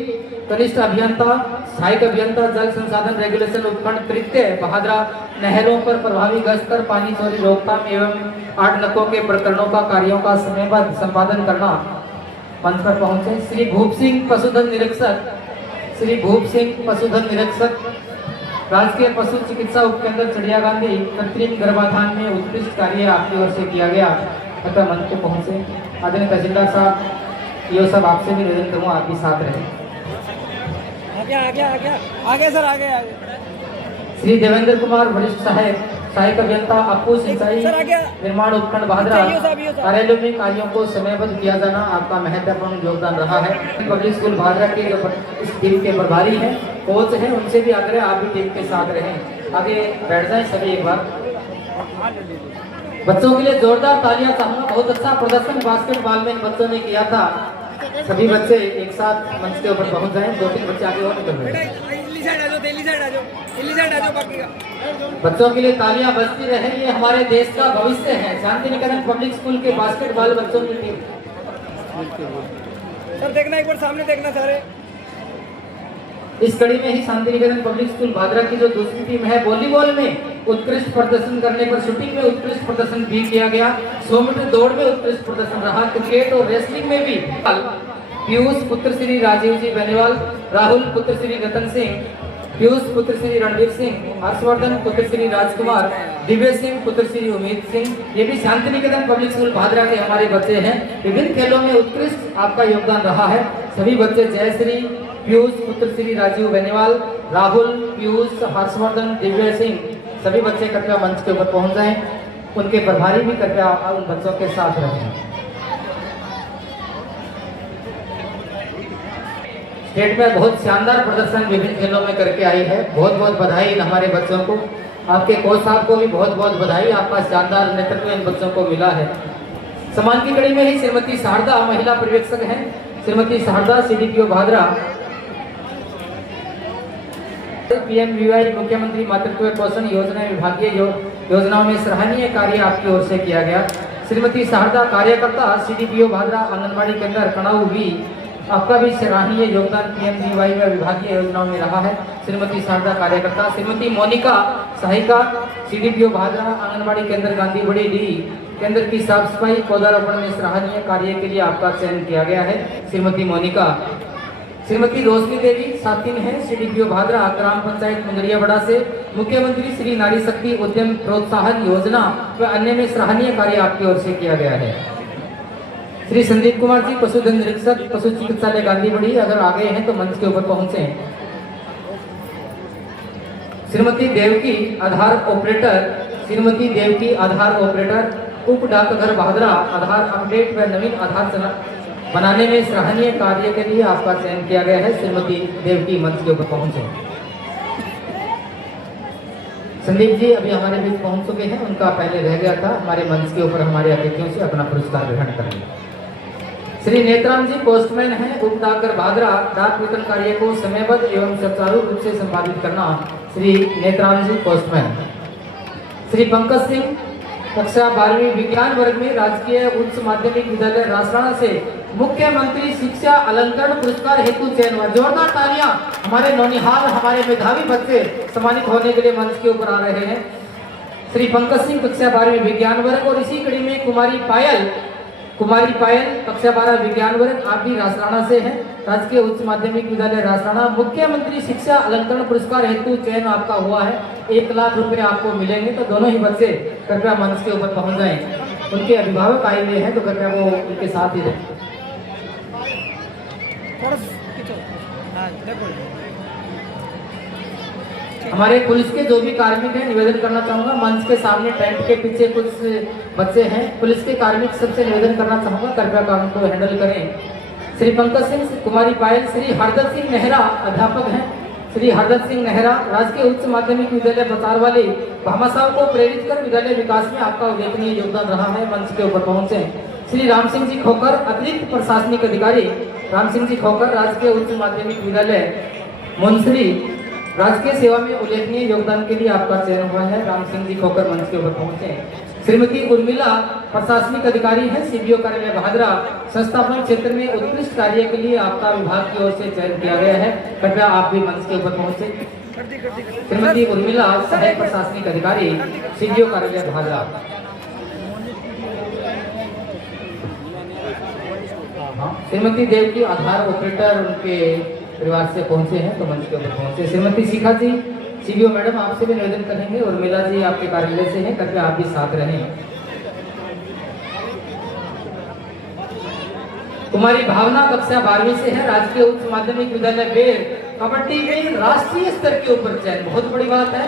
कनिष्ठ अभियंता सहायक अभियंता जल संसाधन रेगुलेशन उपखंड तृतीय भादरा। नहरों पर प्रभावी गश्त कर पानी चोरी रोकथाम एवं आड़नकों के प्रकरणों का कार्यों का समयबद्ध संपादन करना। मंच पर पहुंचे। श्री भूप सिंह पशुधन निरीक्षक, श्री भूप सिंह पशुधन निरीक्षक राजकीय पशु चिकित्सा उपकेंद्र चिड़िया गांधी। कृत्रिम गर्भाधान में उत्कृष्ट कार्य आपकी ओर से किया गया। अतः मंच पे पहुंचे। आदरणीय तहसीलदार साहब, ये सब आपसे भी निवेदन करूँगा आप भी साथ रहे। आगे सर, आगे। श्री देवेंद्र कुमार वरिष्ठ सहायक अभियंता अपू सिंचाई निर्माण उपखंड भादरा। कार्यालयों में कार्यों को समयबद्ध किया जाना आपका महत्वपूर्ण योगदान रहा है। पब्लिक स्कूल भादरा के जो इस टीम के प्रभारी हैं, कोच हैं, उनसे भी आग्रह आप भी टीम के साथ रहें। आगे बैठ जाएं सभी एक बार। बच्चों के लिए जोरदार तालियां चाहूंगा। बहुत अच्छा प्रदर्शन बास्केटबॉल में इन बच्चों ने किया था। सभी बच्चे एक साथ मंच के ऊपर पहुंच जाएं। 2-3 बच्चे आगे और निकल रहे हैं। बच्चों के लिए तालियां बजती रहे, ये हमारे देश का भविष्य है। शांति निकेतन पब्लिक स्कूल के बास्केटबॉल बच्चों की टीम। सर देखना, एक बार सामने देखना सारे। इस कड़ी में ही शांति निकेतन पब्लिक स्कूल भादरा की जो दूसरी टीम है, वॉलीबॉल में उत्कृष्ट प्रदर्शन करने पर शूटिंग में उत्कृष्ट प्रदर्शन भी किया गया। 100 मीटर दौड़ में उत्कृष्ट प्रदर्शन रहा। क्रिकेट और रेसलिंग में भी पीयूष पुत्र श्री राजीव जी बेनीवाल, राहुल पुत्र श्री रतन सिंह, पीयूष पुत्र श्री रणवीर सिंह, हर्षवर्धन पुत्र श्री राजकुमार, दिव्य सिंह पुत्र श्री उमेद सिंह, ये भी शांति निकेतन पब्लिक स्कूल भादरा के हमारे बच्चे हैं। विभिन्न खेलों में उत्कृष्ट आपका योगदान रहा है। सभी बच्चे जयश्री, पीयूष पुत्र श्री राजीव बेनीवाल, राहुल, पीयूष, हर्षवर्धन, दिव्य सिंह, सभी बच्चे कृपया मंच के ऊपर पहुंच जाएं। उनके प्रभारी भी कृपया उन बच्चों के साथ रहें। स्टेट में बहुत शानदार प्रदर्शन विभिन्न खेलों में करके आई है। बहुत बहुत बधाई इन हमारे बच्चों को। आपके कोच साहब को भी बहुत बहुत बधाई। आपका शानदार नेतृत्व इन बच्चों को मिला है। सम्मान की कड़ी में ही श्रीमती शारदा महिला पर्यवेक्षक हैं। श्रीमती शारदा CDPO भादरा। PMVY मुख्यमंत्री मातृत्व पोषण योजना विभागीय योजनाओं में सराहनीय कार्य आपकी ओर से किया गया। श्रीमती शारदा कार्यकर्ता CDPO भादरा आंगनबाड़ी केंद्र कणाऊ भी आपका भी सराहनीय योगदान पीएमजीवाई व विभागीय योजनाओं में रहा है। श्रीमती शारदा कार्यकर्ता, श्रीमती मोनिका सहायिका, सीडीपीओ भादरा, आंगनबाड़ी केंद्र गांधीबड़ी डी केंद्र की साफ सफाई पौधारोपण में सराहनीय कार्य के लिए आपका चयन किया गया है श्रीमती मोनिका। श्रीमती रोशनी देवी साथिन है, सीडीपीओ भादरा, ग्राम पंचायत मुंदरिया बड़ा से मुख्यमंत्री श्री नारी शक्ति उद्यम प्रोत्साहन योजना व अन्य में सराहनीय कार्य आपकी ओर से किया गया है। श्री संदीप कुमार जी पशुधन निरीक्षक, पशु चिकित्सालय गांधीबड़ी, अगर आ गए हैं तो मंच के ऊपर पहुंचे। श्रीमती देवकी आधार ऑपरेटर, श्रीमती देवकी आधार ऑपरेटर, उप डाकघर भादरा, आधार अपडेट व नवीन आधार बनाने में सराहनीय कार्य के लिए आपका चयन किया गया है। श्रीमती देवकी मंच के ऊपर पहुंचे। संदीप जी अभी हमारे बीच पहुंच चुके हैं, उनका पहले रह गया था, हमारे मंच के ऊपर हमारे अतिथियों से अपना पुरस्कार ग्रहण करेंगे। श्री नेत्राम जी पोस्टमैन हैं, उप डाकघर भादरा, डाक वितरण कार्य को समयबद्ध एवं सुचारू रूप से संपादित करना श्री नेत्राम जी पोस्टमैन। श्री पंकज सिंह कक्षा 12वीं विज्ञान वर्ग में राजकीय उच्च माध्यमिक विद्यालय राजराणा से मुख्यमंत्री शिक्षा अलंकरण पुरस्कार हेतु चयन हुआ। जोरदार तालियां, हमारे नौनिहाल, हमारे मेधावी बच्चे सम्मानित होने के लिए मंच के ऊपर आ रहे हैं। श्री पंकज सिंह कक्षा 12वीं विज्ञान वर्ग, और इसी कड़ी में कुमारी पायल कक्षा 12 विज्ञान वर्ग, आप भी राजराणा से हैं, राजकीय उच्च माध्यमिक विद्यालय राजराणा, मुख्यमंत्री शिक्षा अलंकरण पुरस्कार हेतु चयन आपका हुआ है। 1 लाख रुपए आपको मिलेंगे। तो दोनों ही बच्चे कृपया मंच के ऊपर पहुंच जाएं। उनके अभिभावक आए हुए हैं तो कृपया वो उनके साथ ही रहें। हमारे पुलिस के जो भी कार्मिक हैं, निवेदन करना चाहूंगा, मंच के सामने टेंट के पीछे कुछ बच्चे हैं, पुलिस के कार्मिक सबसे निवेदन करना चाहूंगा कृपया काम को हैंडल करें। श्री पंकज सिंह, कुमारी पायल, श्री हरदत्त सिंह नेहरा अध्यापक हैं, श्री हरदत्त सिंह नेहरा राजकीय उच्च माध्यमिक विद्यालय बचार वाली भामा साहब को प्रेरित कर विद्यालय विकास में आपका उल्लेखनीय योगदान रहा है, मंच के ऊपर पहुंचे। श्री राम सिंह जी खोकर अतिरिक्त प्रशासनिक अधिकारी, राम सिंह जी खोकर राजकीय उच्च माध्यमिक विद्यालय मुंसरी, राजकीय सेवा में उल्लेखनीय योगदान के लिए आपका चयन हुआ है। राम सिंह जी खोकर मंच के ऊपर पहुंचे। श्रीमती उर्मिला प्रशासनिक अधिकारी है, सीबीओ कार्यालय भादरा, संस्थापन क्षेत्र में उत्कृष्ट कार्य के लिए आपका विभाग की ओर से चयन किया गया है, कृपया आप भी मंच के ऊपर पहुंचे। श्रीमती उर्मिला सहायक प्रशासनिक अधिकारी, सीबीओ कार्यालय भादरा। श्रीमती देव की आधार ऑपरेटर उनके परिवार से पहुंचे हैं तो मंच के ऊपर पहुंचे। श्रीमती शिखा जी सीबीओ मैडम आपसे भी निवेदन करेंगे, और मिला जी आपके कार्यालय से हैं, कृपया आप भी साथ रहें। कुमारी भावना कक्षा 12वीं से है, राजकीय उच्च माध्यमिक विद्यालय बेर, कबड्डी में राष्ट्रीय स्तर के ऊपर चयन, बहुत बड़ी बात है,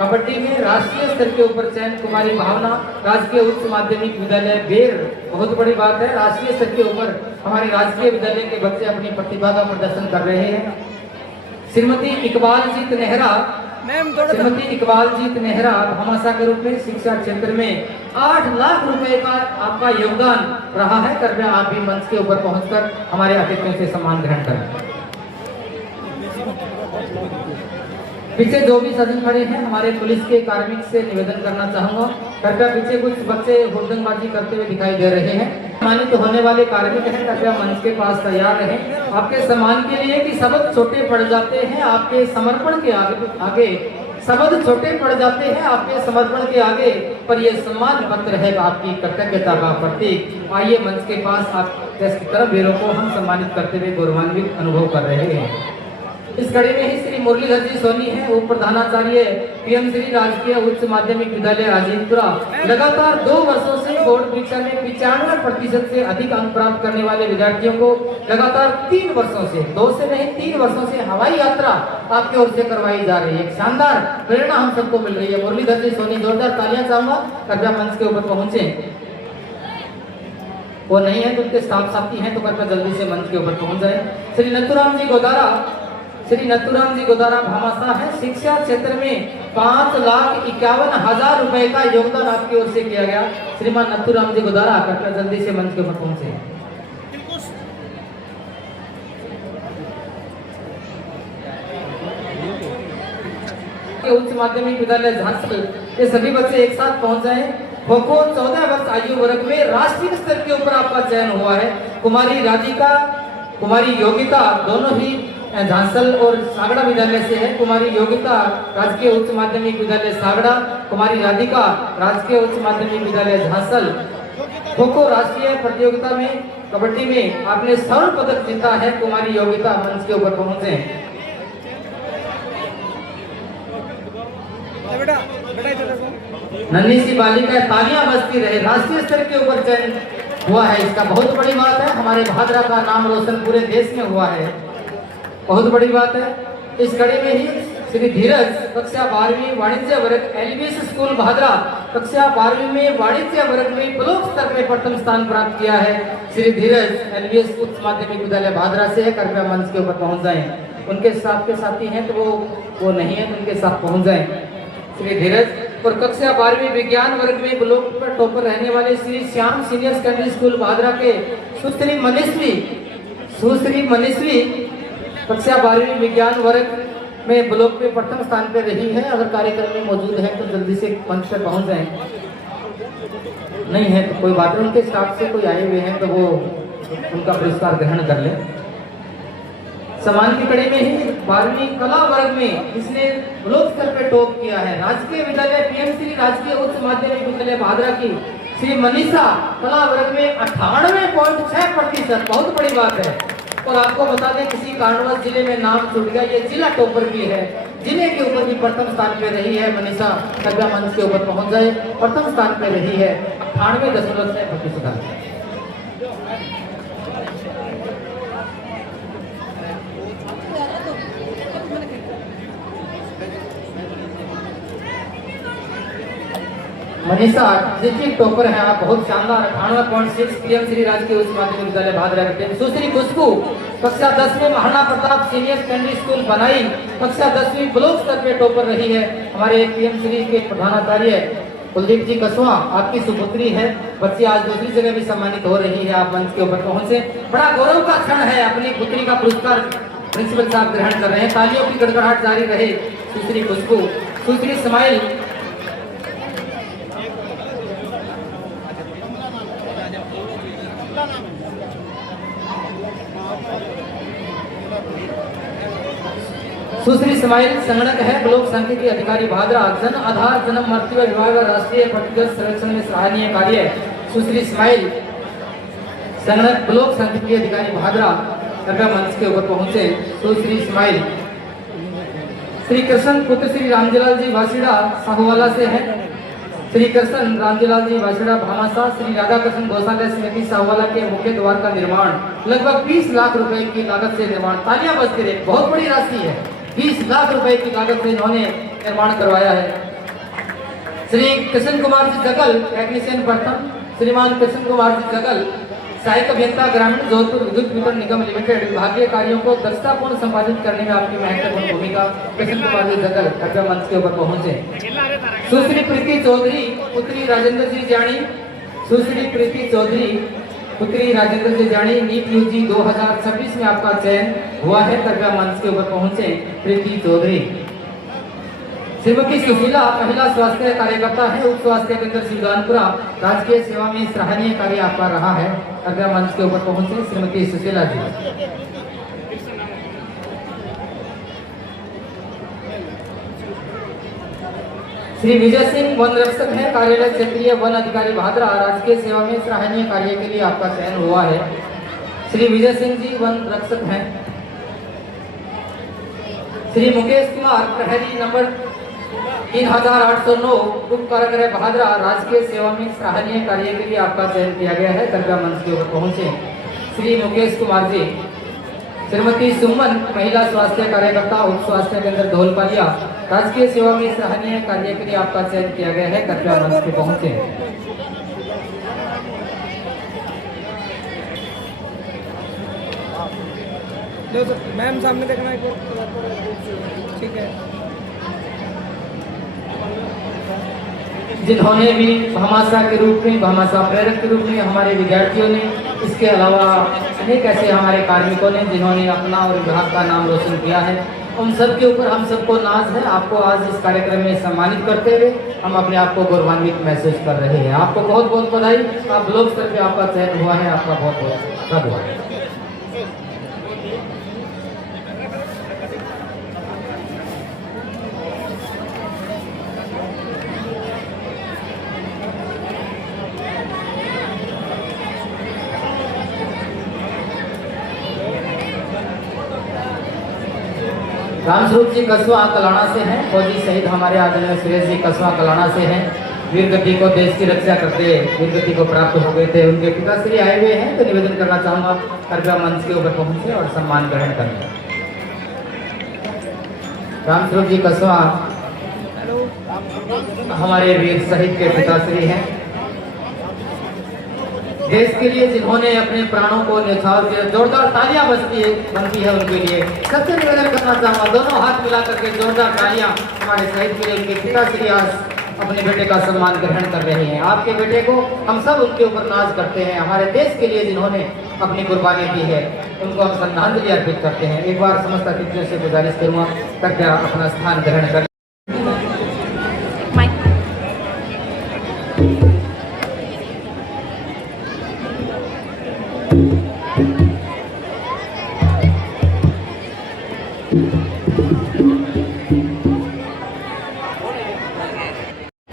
कबड्डी में राष्ट्रीय स्तर के ऊपर चयन कुमारी भावना, राजकीय उच्च माध्यमिक विद्यालय बेर, बहुत बड़ी बात है, राष्ट्रीय स्तर के ऊपर हमारे राजकीय विद्यालय के बच्चे अपनी प्रतिभा का प्रदर्शन कर रहे हैं। श्रीमती इकबालजीत नेहरा, श्रीमती इकबालजीत नेहरा भामाशाह के रूप में शिक्षा क्षेत्र में 8 लाख रुपए का आपका योगदान रहा है, कृपया आप भी मंच के ऊपर पहुंचकर हमारे अतिथियों से सम्मान ग्रहण करें। पीछे जो भी सजन खड़े हैं, हमारे पुलिस के कार्मिक से निवेदन करना चाहूंगा, कृपया पीछे कुछ बच्चे हुड़दंगबाजी करते हुए दिखाई दे रहे हैं, सम्मानित होने वाले कार्मिक हैं, कृपया मंच के पास तैयार रहें। आपके सम्मान के लिए कि शब्द छोटे पड़ जाते हैं, आपके समर्पण के आगे शब्द छोटे पड़ जाते हैं, आपके समर्पण के आगे, पर यह सम्मान पत्र है आपकी कृतज्ञता का प्रतीक। आइए मंच के पास आप जैसे कर्मवीरों को हम सम्मानित करते हुए गौरवान्वित अनुभव कर रहे हैं। इस कड़ी में ही श्री मुरलीधर जी सोनी है, उप प्रधानाचार्य पीएम श्री राजकीय उच्च माध्यमिक विद्यालय राजीवपुरा, लगातार 2 वर्षों से बोर्ड परीक्षा में 95% से अधिक अंक प्राप्त करने वाले विद्यार्थियों को लगातार 3 वर्षों से, 2 से नहीं 3 वर्षों से हवाई यात्रा आपकी ओर से करवाई जा रही है। एक शानदार प्रेरणा हम सबको मिल रही है। मुरलीधर जी सोनी, जोरदार तालियां चाहूंगा, कृपया मंच के ऊपर पहुंचे। वो नहीं है तो उनके स्टाफ साथी हैं तो कृपया जल्दी से मंच के ऊपर पहुंच जाए। श्री नथुराम जी गोदारा, श्री नथुराम जी गोदारा भामाशाह है, शिक्षा क्षेत्र में 5,51,000 रुपए का योगदान आपकी ओर से किया गया। श्रीमान नथुराम जी गोदारा कृपया जल्दी से मंच के ऊपर पहुंचे। उच्च माध्यमिक विद्यालय झांसी, ये सभी बच्चे एक साथ पहुंच जाए। खो-खो 14 वर्ष आयु वर्ग में राष्ट्रीय स्तर के ऊपर आपका चयन हुआ है। कुमारी राधिका कुमारी योगिता दोनों ही झांसल और सागड़ा विद्यालय से है। कुमारी योगिता राजकीय उच्च माध्यमिक विद्यालय सागड़ा, कुमारी राधिका राजकीय उच्च माध्यमिक विद्यालय झांसल। खो खो राष्ट्रीय प्रतियोगिता में कबड्डी में आपने स्वर्ण पदक जीता है। कुमारी योगिता मंच के ऊपर पहुंचे। बेटा बेटा इधर देखो। नन्ही सी बालिका तालियां बजती रहे। राष्ट्रीय स्तर के ऊपर चयन हुआ है इसका, बहुत बड़ी बात है। हमारे भादरा का नाम रोशन पूरे देश में हुआ है, बहुत बड़ी बात है। इस कड़ी में ही श्री धीरज कक्षा 12वीं वाणिज्य वर्ग एलबीएस स्कूल भादरा कक्षा 12वीं में वाणिज्य वर्ग में ब्लॉक स्तर में प्रथम स्थान प्राप्त किया है। श्री धीरज एलबीएस उच्च माध्यमिक विद्यालय भादरा से है। कृपया मंच के ऊपर पहुंच जाएं। उनके साथ के साथी हैं तो वो नहीं है तो उनके साथ पहुंच जाएं। श्री धीरज और कक्षा 12वीं विज्ञान वर्ग में ब्लॉक पर टॉपर रहने वाले Shri Shyam senior secondary school Bhadra के सुश्री मनीश्री कक्षा 12वीं विज्ञान वर्ग में ब्लॉक पे प्रथम स्थान पे रही है। अगर कार्यक्रम में मौजूद है तो जल्दी से मंच पर पहुंच जाएं। नहीं है तो कोई बात नहीं, उनके स्टाफ से कोई आए हुए हैं तो वो उनका पुरस्कार ग्रहण कर ले। सम्मान की कड़ी में ही 12वीं कला वर्ग में इसने ब्लॉक स्तर पे टॉप किया है। राजकीय विद्यालय पीएमसी राजकीय उच्च माध्यमिक विद्यालय भादरा की श्री मनीषा कला वर्ग में 98.6%, बहुत बड़ी बात है। और आपको बता दें किसी कारणवश जिले में नाम छूट गया, ये जिला टॉपर भी है, जिले के ऊपर भी प्रथम स्थान पे रही है मनीषा। कृपया मंच के ऊपर पहुंच जाए। प्रथम स्थान पे रही है 98.6%। मनीषा डिस्ट्रिक्ट टॉपर है आप, बहुत शानदार 98.6 पीएम श्री राजकीय उच्च माध्यमिक विद्यालय भादरा के। सुश्री खुशबू कक्षा 10 में Maharana Pratap senior secondary school बनाई कक्षा 10वीं ब्लॉक स्तर पे टॉपर रही है। हमारे पीएम श्री के प्रधानाचार्य कुलदीप जी कसवा आपकी सुपुत्री है। बच्ची आज दूसरी जगह भी सम्मानित हो रही है। आप मंच के ऊपर पहुंचे, बड़ा गौरव का क्षण है। अपनी पुत्री का पुरस्कार प्रिंसिपल साहब ग्रहण कर रहे हैं। तालियों की गड़गड़ाहट जारी रहे। सुश्री खुशबू, सुश्री स्माइल, सुश्री स्माइल संगणक है, ब्लॉक सांख्यिकी अधिकारी भादरा, जन आधार जन्म मृत्यु विभाग राष्ट्रीय प्रतिगत संरक्षण में सराहनीय कार्य। सुश्री स्माइल संगणक ब्लॉक सांख्यिकी अधिकारी भादरा, कृपया मंच के ऊपर पहुंचे। सुश्री स्माइल। श्री कृष्ण पुत्र श्री रामजीलाल जी वासीड़ा साहुवाला से है। श्री कृष्ण रामजीलाल जी वासीड़ा भामासा, श्री राधा कृष्ण गौशाला समिति साहुवाला के मुख्य द्वार का निर्माण लगभग 20 लाख रुपए की लागत से निर्माण। तालियां बजती रहे, बहुत बड़ी राशि है। 20 लाख रुपए की लागत से इन्होंने निर्माण करवाया है। श्री कृष्ण कुमार जी जगल टेक्नीशियन प्रथम, श्रीमान कृष्ण कुमार जी जगल सहायक अभियंता ग्रामीण जोधपुर विद्युत वितरण निगम लिमिटेड, विभागीय कार्यों को दक्षतापूर्ण संपादित करने में आपकी महत्वपूर्ण भूमिका। कृष्ण कुमार जी जगल कृपया मंच के ऊपर पहुंचे। सुश्री प्रीति चौधरी पुत्री राजेंद्र जी जानी, सुश्री प्रीति चौधरी पुत्री राजेंद्र जी जानी, नीट यूजी 2026 में आपका चयन हुआ है। कृपया मंच के ऊपर पहुंचे। प्रीति चौधरी। श्रीमती सुशीला महिला स्वास्थ्य कार्यकर्ता है, उप स्वास्थ्य केंद्र शिवदानपुरा, राजकीय सेवा में सराहनीय कार्य आपका रहा है। कृपया मंच के ऊपर पहुंचे श्रीमती सुशीला जी। श्री विजय सिंह वन रक्षक है, कार्यालय क्षेत्रीय वन अधिकारी भादरा, राजकीय सेवा में सराहनीय कार्य के लिए आपका चयन हुआ है। श्री विजय सिंह जी वन रक्षक हैं। श्री मुकेश कुमार प्रहरी नंबर 3809 उपकारक है भादरा, राजकीय सेवा में सराहनीय कार्य के लिए आपका चयन किया गया है। कृपया मंच के ऊपर पहुंचे। श्री मुकेश कुमार जी। श्रीमती सुमन महिला स्वास्थ्य कार्यकर्ता, उप स्वास्थ्य केंद्र धौलपालिया, राजकीय सेवा में सराहनीय कार्य के लिए आपका चयन किया गया है। कृपया मंच पे पहुंचे। मैम सामने देखना है, ठीक है। जिन्होंने भी भामासा के रूप में, भामासा प्रेरक के रूप में हमारे विद्यार्थियों ने, इसके अलावा अनेक ऐसे हमारे कार्मिकों ने जिन्होंने अपना और विभाग का नाम रोशन किया है, उन सब के ऊपर हम सबको नाज है। आपको आज इस कार्यक्रम में सम्मानित करते हुए हम अपने आप को गौरवान्वित महसूस कर रहे हैं। आपको बहुत बहुत बधाई। आप ब्लॉक स्तर पे आपका चयन हुआ है, आपका बहुत बहुत धन्यवाद। रामस्वरूप जी कसवा कलाना से हैं, फौजी शहीद हमारे आदरणीय सुरेश जी कसवा कलाना से हैं। वीरगति को देश की रक्षा करते वीरगति को प्राप्त हो गए थे। उनके पिताश्री आए हुए हैं, तो निवेदन करना चाहूँगा कृपया मंच के ऊपर पहुँचे और सम्मान ग्रहण करें। रामस्वरूप जी कसवा हमारे वीर शहीद के पिताश्री हैं। देश के लिए जिन्होंने अपने प्राणों को न्यौछावर किया, जोरदार तालियां बनती है उनके लिए। सबसे निवेदन करना चाहूंगा, दोनों हाथ मिला करके जोरदार तालियां हमारे शहीद के लिए। उनके पिताश्री आज अपने बेटे का सम्मान ग्रहण कर रहे हैं। आपके बेटे को हम सब उनके ऊपर नाज करते हैं। हमारे देश के लिए जिन्होंने अपनी कुर्बानी दी है, उनको हम श्रद्धांजलि अर्पित करते हैं। एक बार समस्त अतिथियों से गुजारिश करूंगा, कृपया अपना स्थान ग्रहण करें।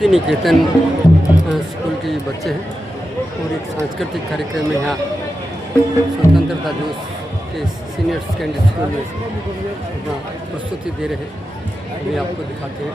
निकेतन स्कूल के बच्चे हैं और एक सांस्कृतिक कार्यक्रम में यहाँ स्वतंत्रता दिवस के सीनियर सेकेंडरी स्कूल में अपना प्रस्तुति दे रहे हैं। अभी आपको दिखाते हैं।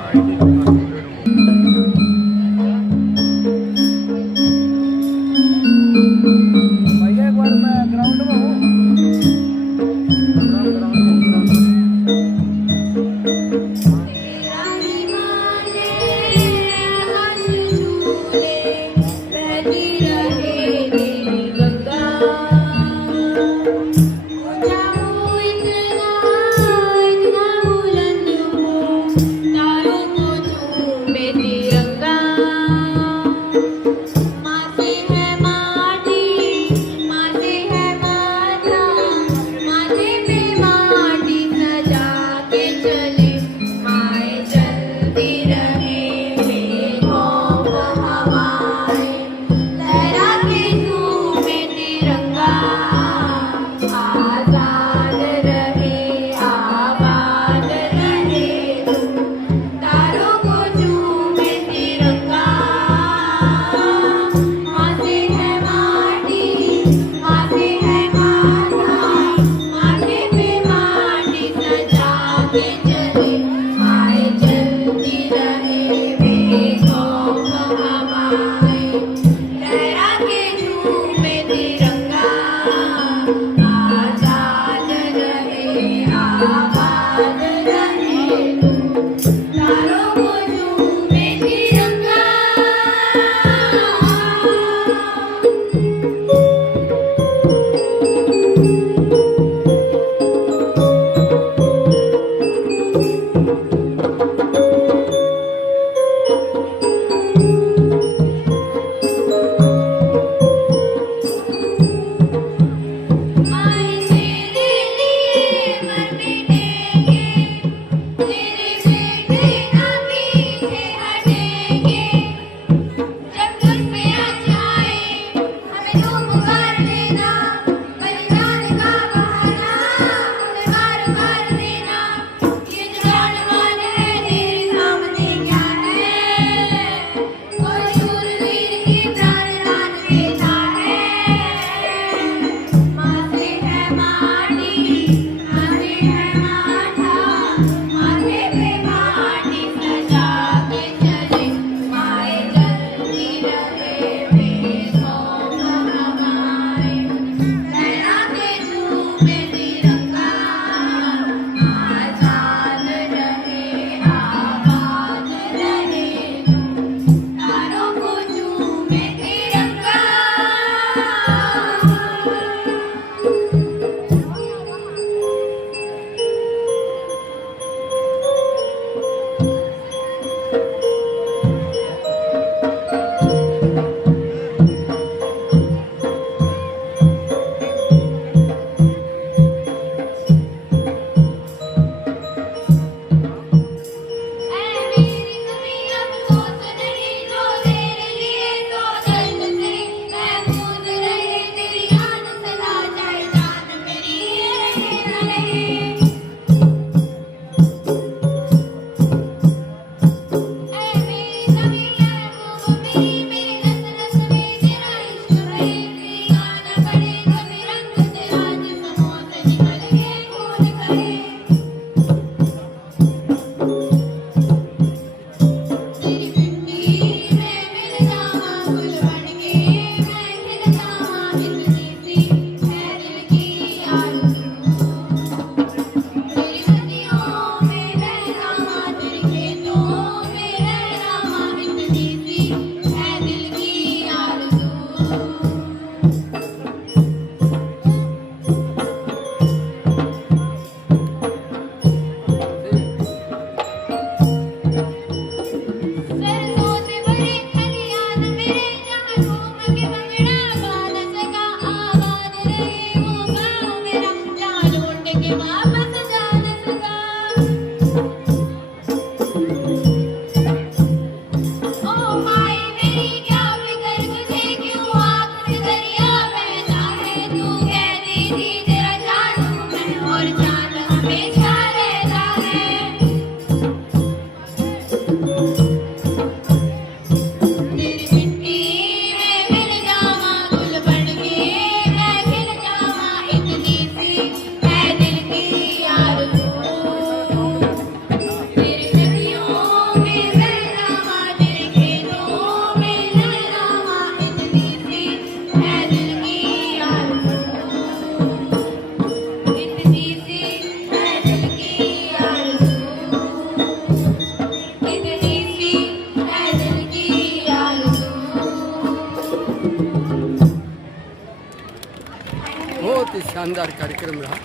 शानदार कार्यक्रम रहा।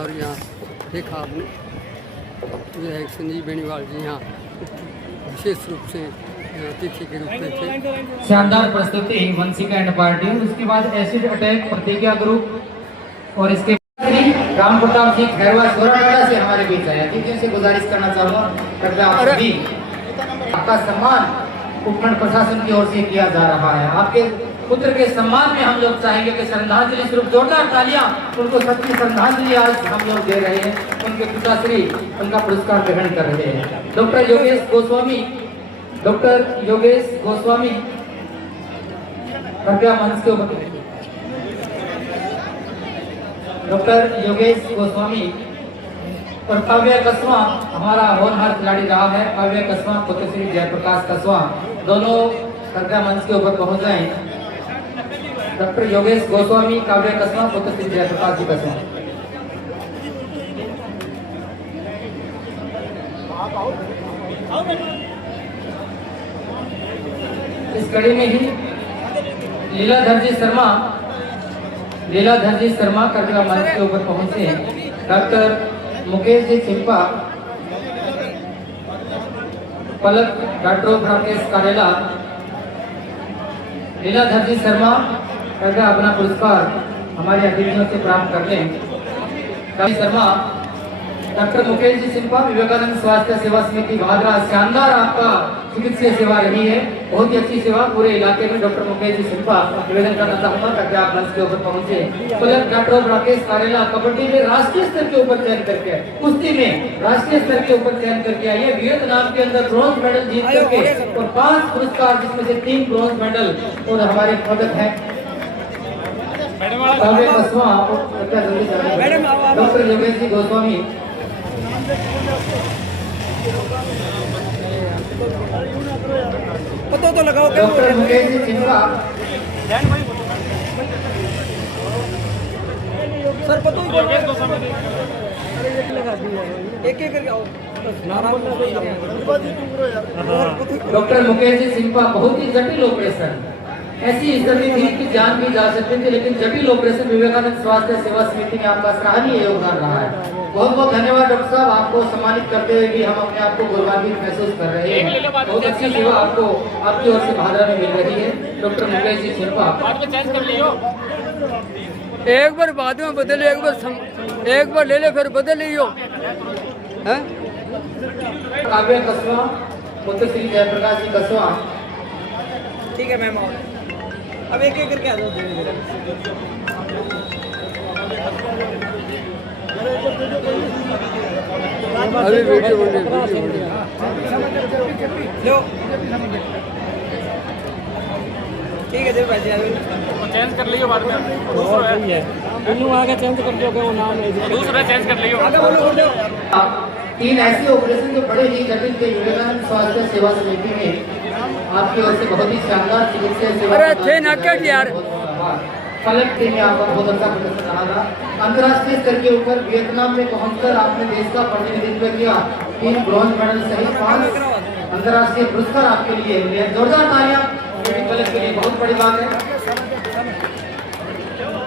और यहाँ देखा आपने विधायक संजीव बेनीवाल जी यहाँ विशेष रूप से अतिथि के रूप में थे। शानदार प्रस्तुति वंशिका एंड पार्टी। उसके बाद एसिड अटैक प्रतिज्ञा ग्रुप और इसके राम प्रताप सिंह खैरवा सोराटाड़ा से हमारे बीच आए। अतिथियों से गुजारिश करना चाहूँगा कृपया आप सभी आपका सम्मान उपखंड प्रशासन की ओर से किया जा रहा है। आपके पुत्र के सम्मान में हम लोग चाहेंगे कि श्रद्धांजलि स्वरूप जोरदार तालियां उनको सच्ची श्रद्धांजलि आज हम लोग दे रहे हैं। उनके पिताश्री उनका पुरस्कार ग्रहण कर रहे हैं। डॉक्टर योगेश गोस्वामी कृपया मंच के ऊपर। डॉक्टर योगेश गोस्वामी और काव्य कस्वा हमारा होनहार खिलाड़ी रहा है। काव्य कस्वा पुत्र श्री जयप्रकाश कस्वा दोनों कृपया मंच के ऊपर पहुंच जाएं। डॉक्टर योगेश गोस्वामी काव्य कस्वा पुत्र श्री जयप्रकाश जी कस्वा। इस कड़ी में ही लीलाधर जी शर्मा कृपया मंच के ऊपर पहुंचे। डॉक्टर मुकेश जी चिंपा, पलक डॉक्टर राकेश कारेला, लीलाधर जी शर्मा कृपया अपना पुरस्कार हमारे अतिथियों से प्राप्त कर लें। शर्मा, डॉक्टर मुकेश जी सिंपा, विवेकानंद स्वास्थ्य सेवा समिति भादरा। शानदार आपका चिकित्सीय सेवा रही है, बहुत ही अच्छी सेवा पूरे इलाके में। डॉक्टर मुकेश जी सिंपा निवेदन करना चाहूंगा कृपया आप मंच के ऊपर पहुंचे। डॉक्टर राकेश कारेला कबड्डी में राष्ट्रीय स्तर के ऊपर चयन करके, कुश्ती में राष्ट्रीय स्तर के ऊपर चयन करके आइए। वियतनाम के अंदर ब्रॉन्ज मेडल जीत करके और 5 पुरस्कार जिसमें से 3 ब्रॉन्ज मेडल और हमारे पदक है। डॉक्टर योगेश जी गोस्वामी, पता तो लगाओ। डॉक्टर मुकेश जी चिंपा, सर पता ही एक करके आओ। डॉक्टर मुकेश जी सिंपा, बहुत ही जटिल ऑपरेशन, ऐसी स्थिति थी कि जान भी जा सकती थी, लेकिन जटिल ऑपरेशन विवेकानंद स्वास्थ्य सेवा समिति में आपका सराहनीय योगदान रहा है। बहुत बहुत धन्यवाद डॉक्टर साहब। आपको सम्मानित करते हुए भी हम अपने आप को गौरवान्वित महसूस कर रहे हैं। बहुत अच्छी सेवा आपको आपकी ओर से भादरा में मिल रही है। डॉक्टर मुकेश जी सिंपा, एक बार बाद में बदले, एक बार ले ले फिर बदल लियो। काव्य कस्वा पुत्र श्री जयप्रकाश जी कस्वा। ठीक है मैम, अब एक करके आ जाओ। अभी वीडियो बन लो ठीक है। जब चेंज कर लियो बाद में दूसरा है उन्होंने आगे चेंज कर दिया वो नाम है दूसरा चेंज कर लियो। 3 ऐसे ऑपरेशन जो बड़े ही जटिल थे विवेकानंद स्वास्थ्य सेवा समिति में आपकी ओर से बहुत ही शानदार चिकित्सा सेवा। अरे थे ना क्या यार, पलक टीम में आपका बहुत अच्छा प्रदर्शन रहा था। अंतर्राष्ट्रीय स्तर के ऊपर वियतनाम में पहुंचकर आपने देश का प्रतिनिधित्व किया। 3 ब्रॉन्ज मेडल सहित 5 अंतर्राष्ट्रीय पुरस्कार आपके लिए मिले। जोरदार तालियां पलक के लिए, बहुत बड़ी बात है।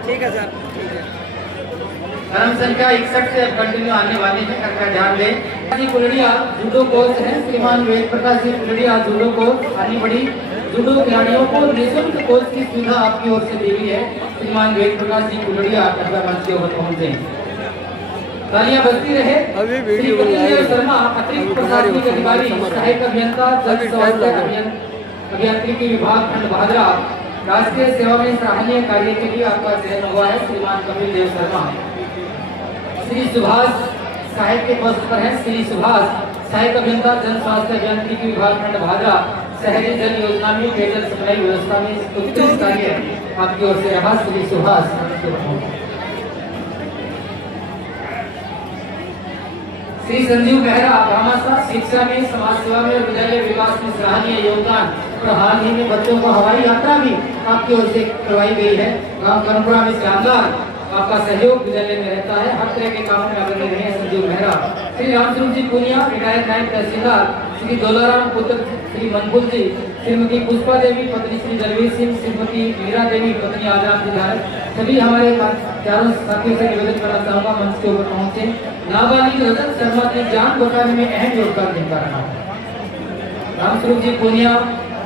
ठीक है सर। क्रम संख्या 61 से कंटिन्यू आने वाले हैं, कृपया ध्यान दें। कुलड़िया जूडो कोच हैं श्रीमान वेद प्रकाश जी कुलड़िया, जूडो कोच। आनी बड़ी जूडो खिलाड़ियों को निःशुल्क कोच की सुविधा आपकी ओर से दी गई है। श्रीमान वेद प्रकाश जी कुलड़िया कृपया मंच के ऊपर पहुंचे। तालियां बजती रहे। श्री कपिल शर्मा, अतिरिक्त प्रशासनिक अधिकारी, सहायक अभियंता, जन स्वास्थ्य अभियांत्रिकी विभाग खंड भादरा। राष्ट्रीय सेवा में सराहनीय कार्य के लिए आपका चयन हुआ है श्रीमान कपिल देव शर्मा। श्री सुभाष सहायक के पोस्ट पर है। श्री सुभाष सहायक अभियंता, जन स्वास्थ्य अभियांत्रिकी विभाग खंड भादरा। शहरी जल योजना में पेयजल सप्लाई व्यवस्था में उत्कृष्ट कार्य आपकी ओर से रहा। श्री सुभाष। श्री संजीव मेहरा, भामाशाह, शिक्षा में, समाज सेवा में और विद्यालय विकास में सराहनीय योगदान। और हाल ही में बच्चों को हवाई यात्रा भी आपकी ओर से करवाई गई है। गांव कनपुरा में शानदार आपका सहयोग विद्यालय में रहता है। हर तरह के काम में अग्रणी रहे हैं संजीव मेहरा। श्री रामस्वरूप जी पुनिया रिटायर्ड नायब तहसीलदार, श्री दोलाराम पुत्र श्री मनपुर जी, श्रीमती पुष्पा देवी पत्नी श्री दलवीर सिंह, श्रीमती मीरा देवी पत्नी आजाद जी धारक, सभी हमारे चारों साथियों से निवेदन करना चाहूंगा मंच के ऊपर पहुंचे। नाबालिग रजत शर्मा की जान बचाने में अहम योगदान देता रहा। रामस्वरूप जी पुनिया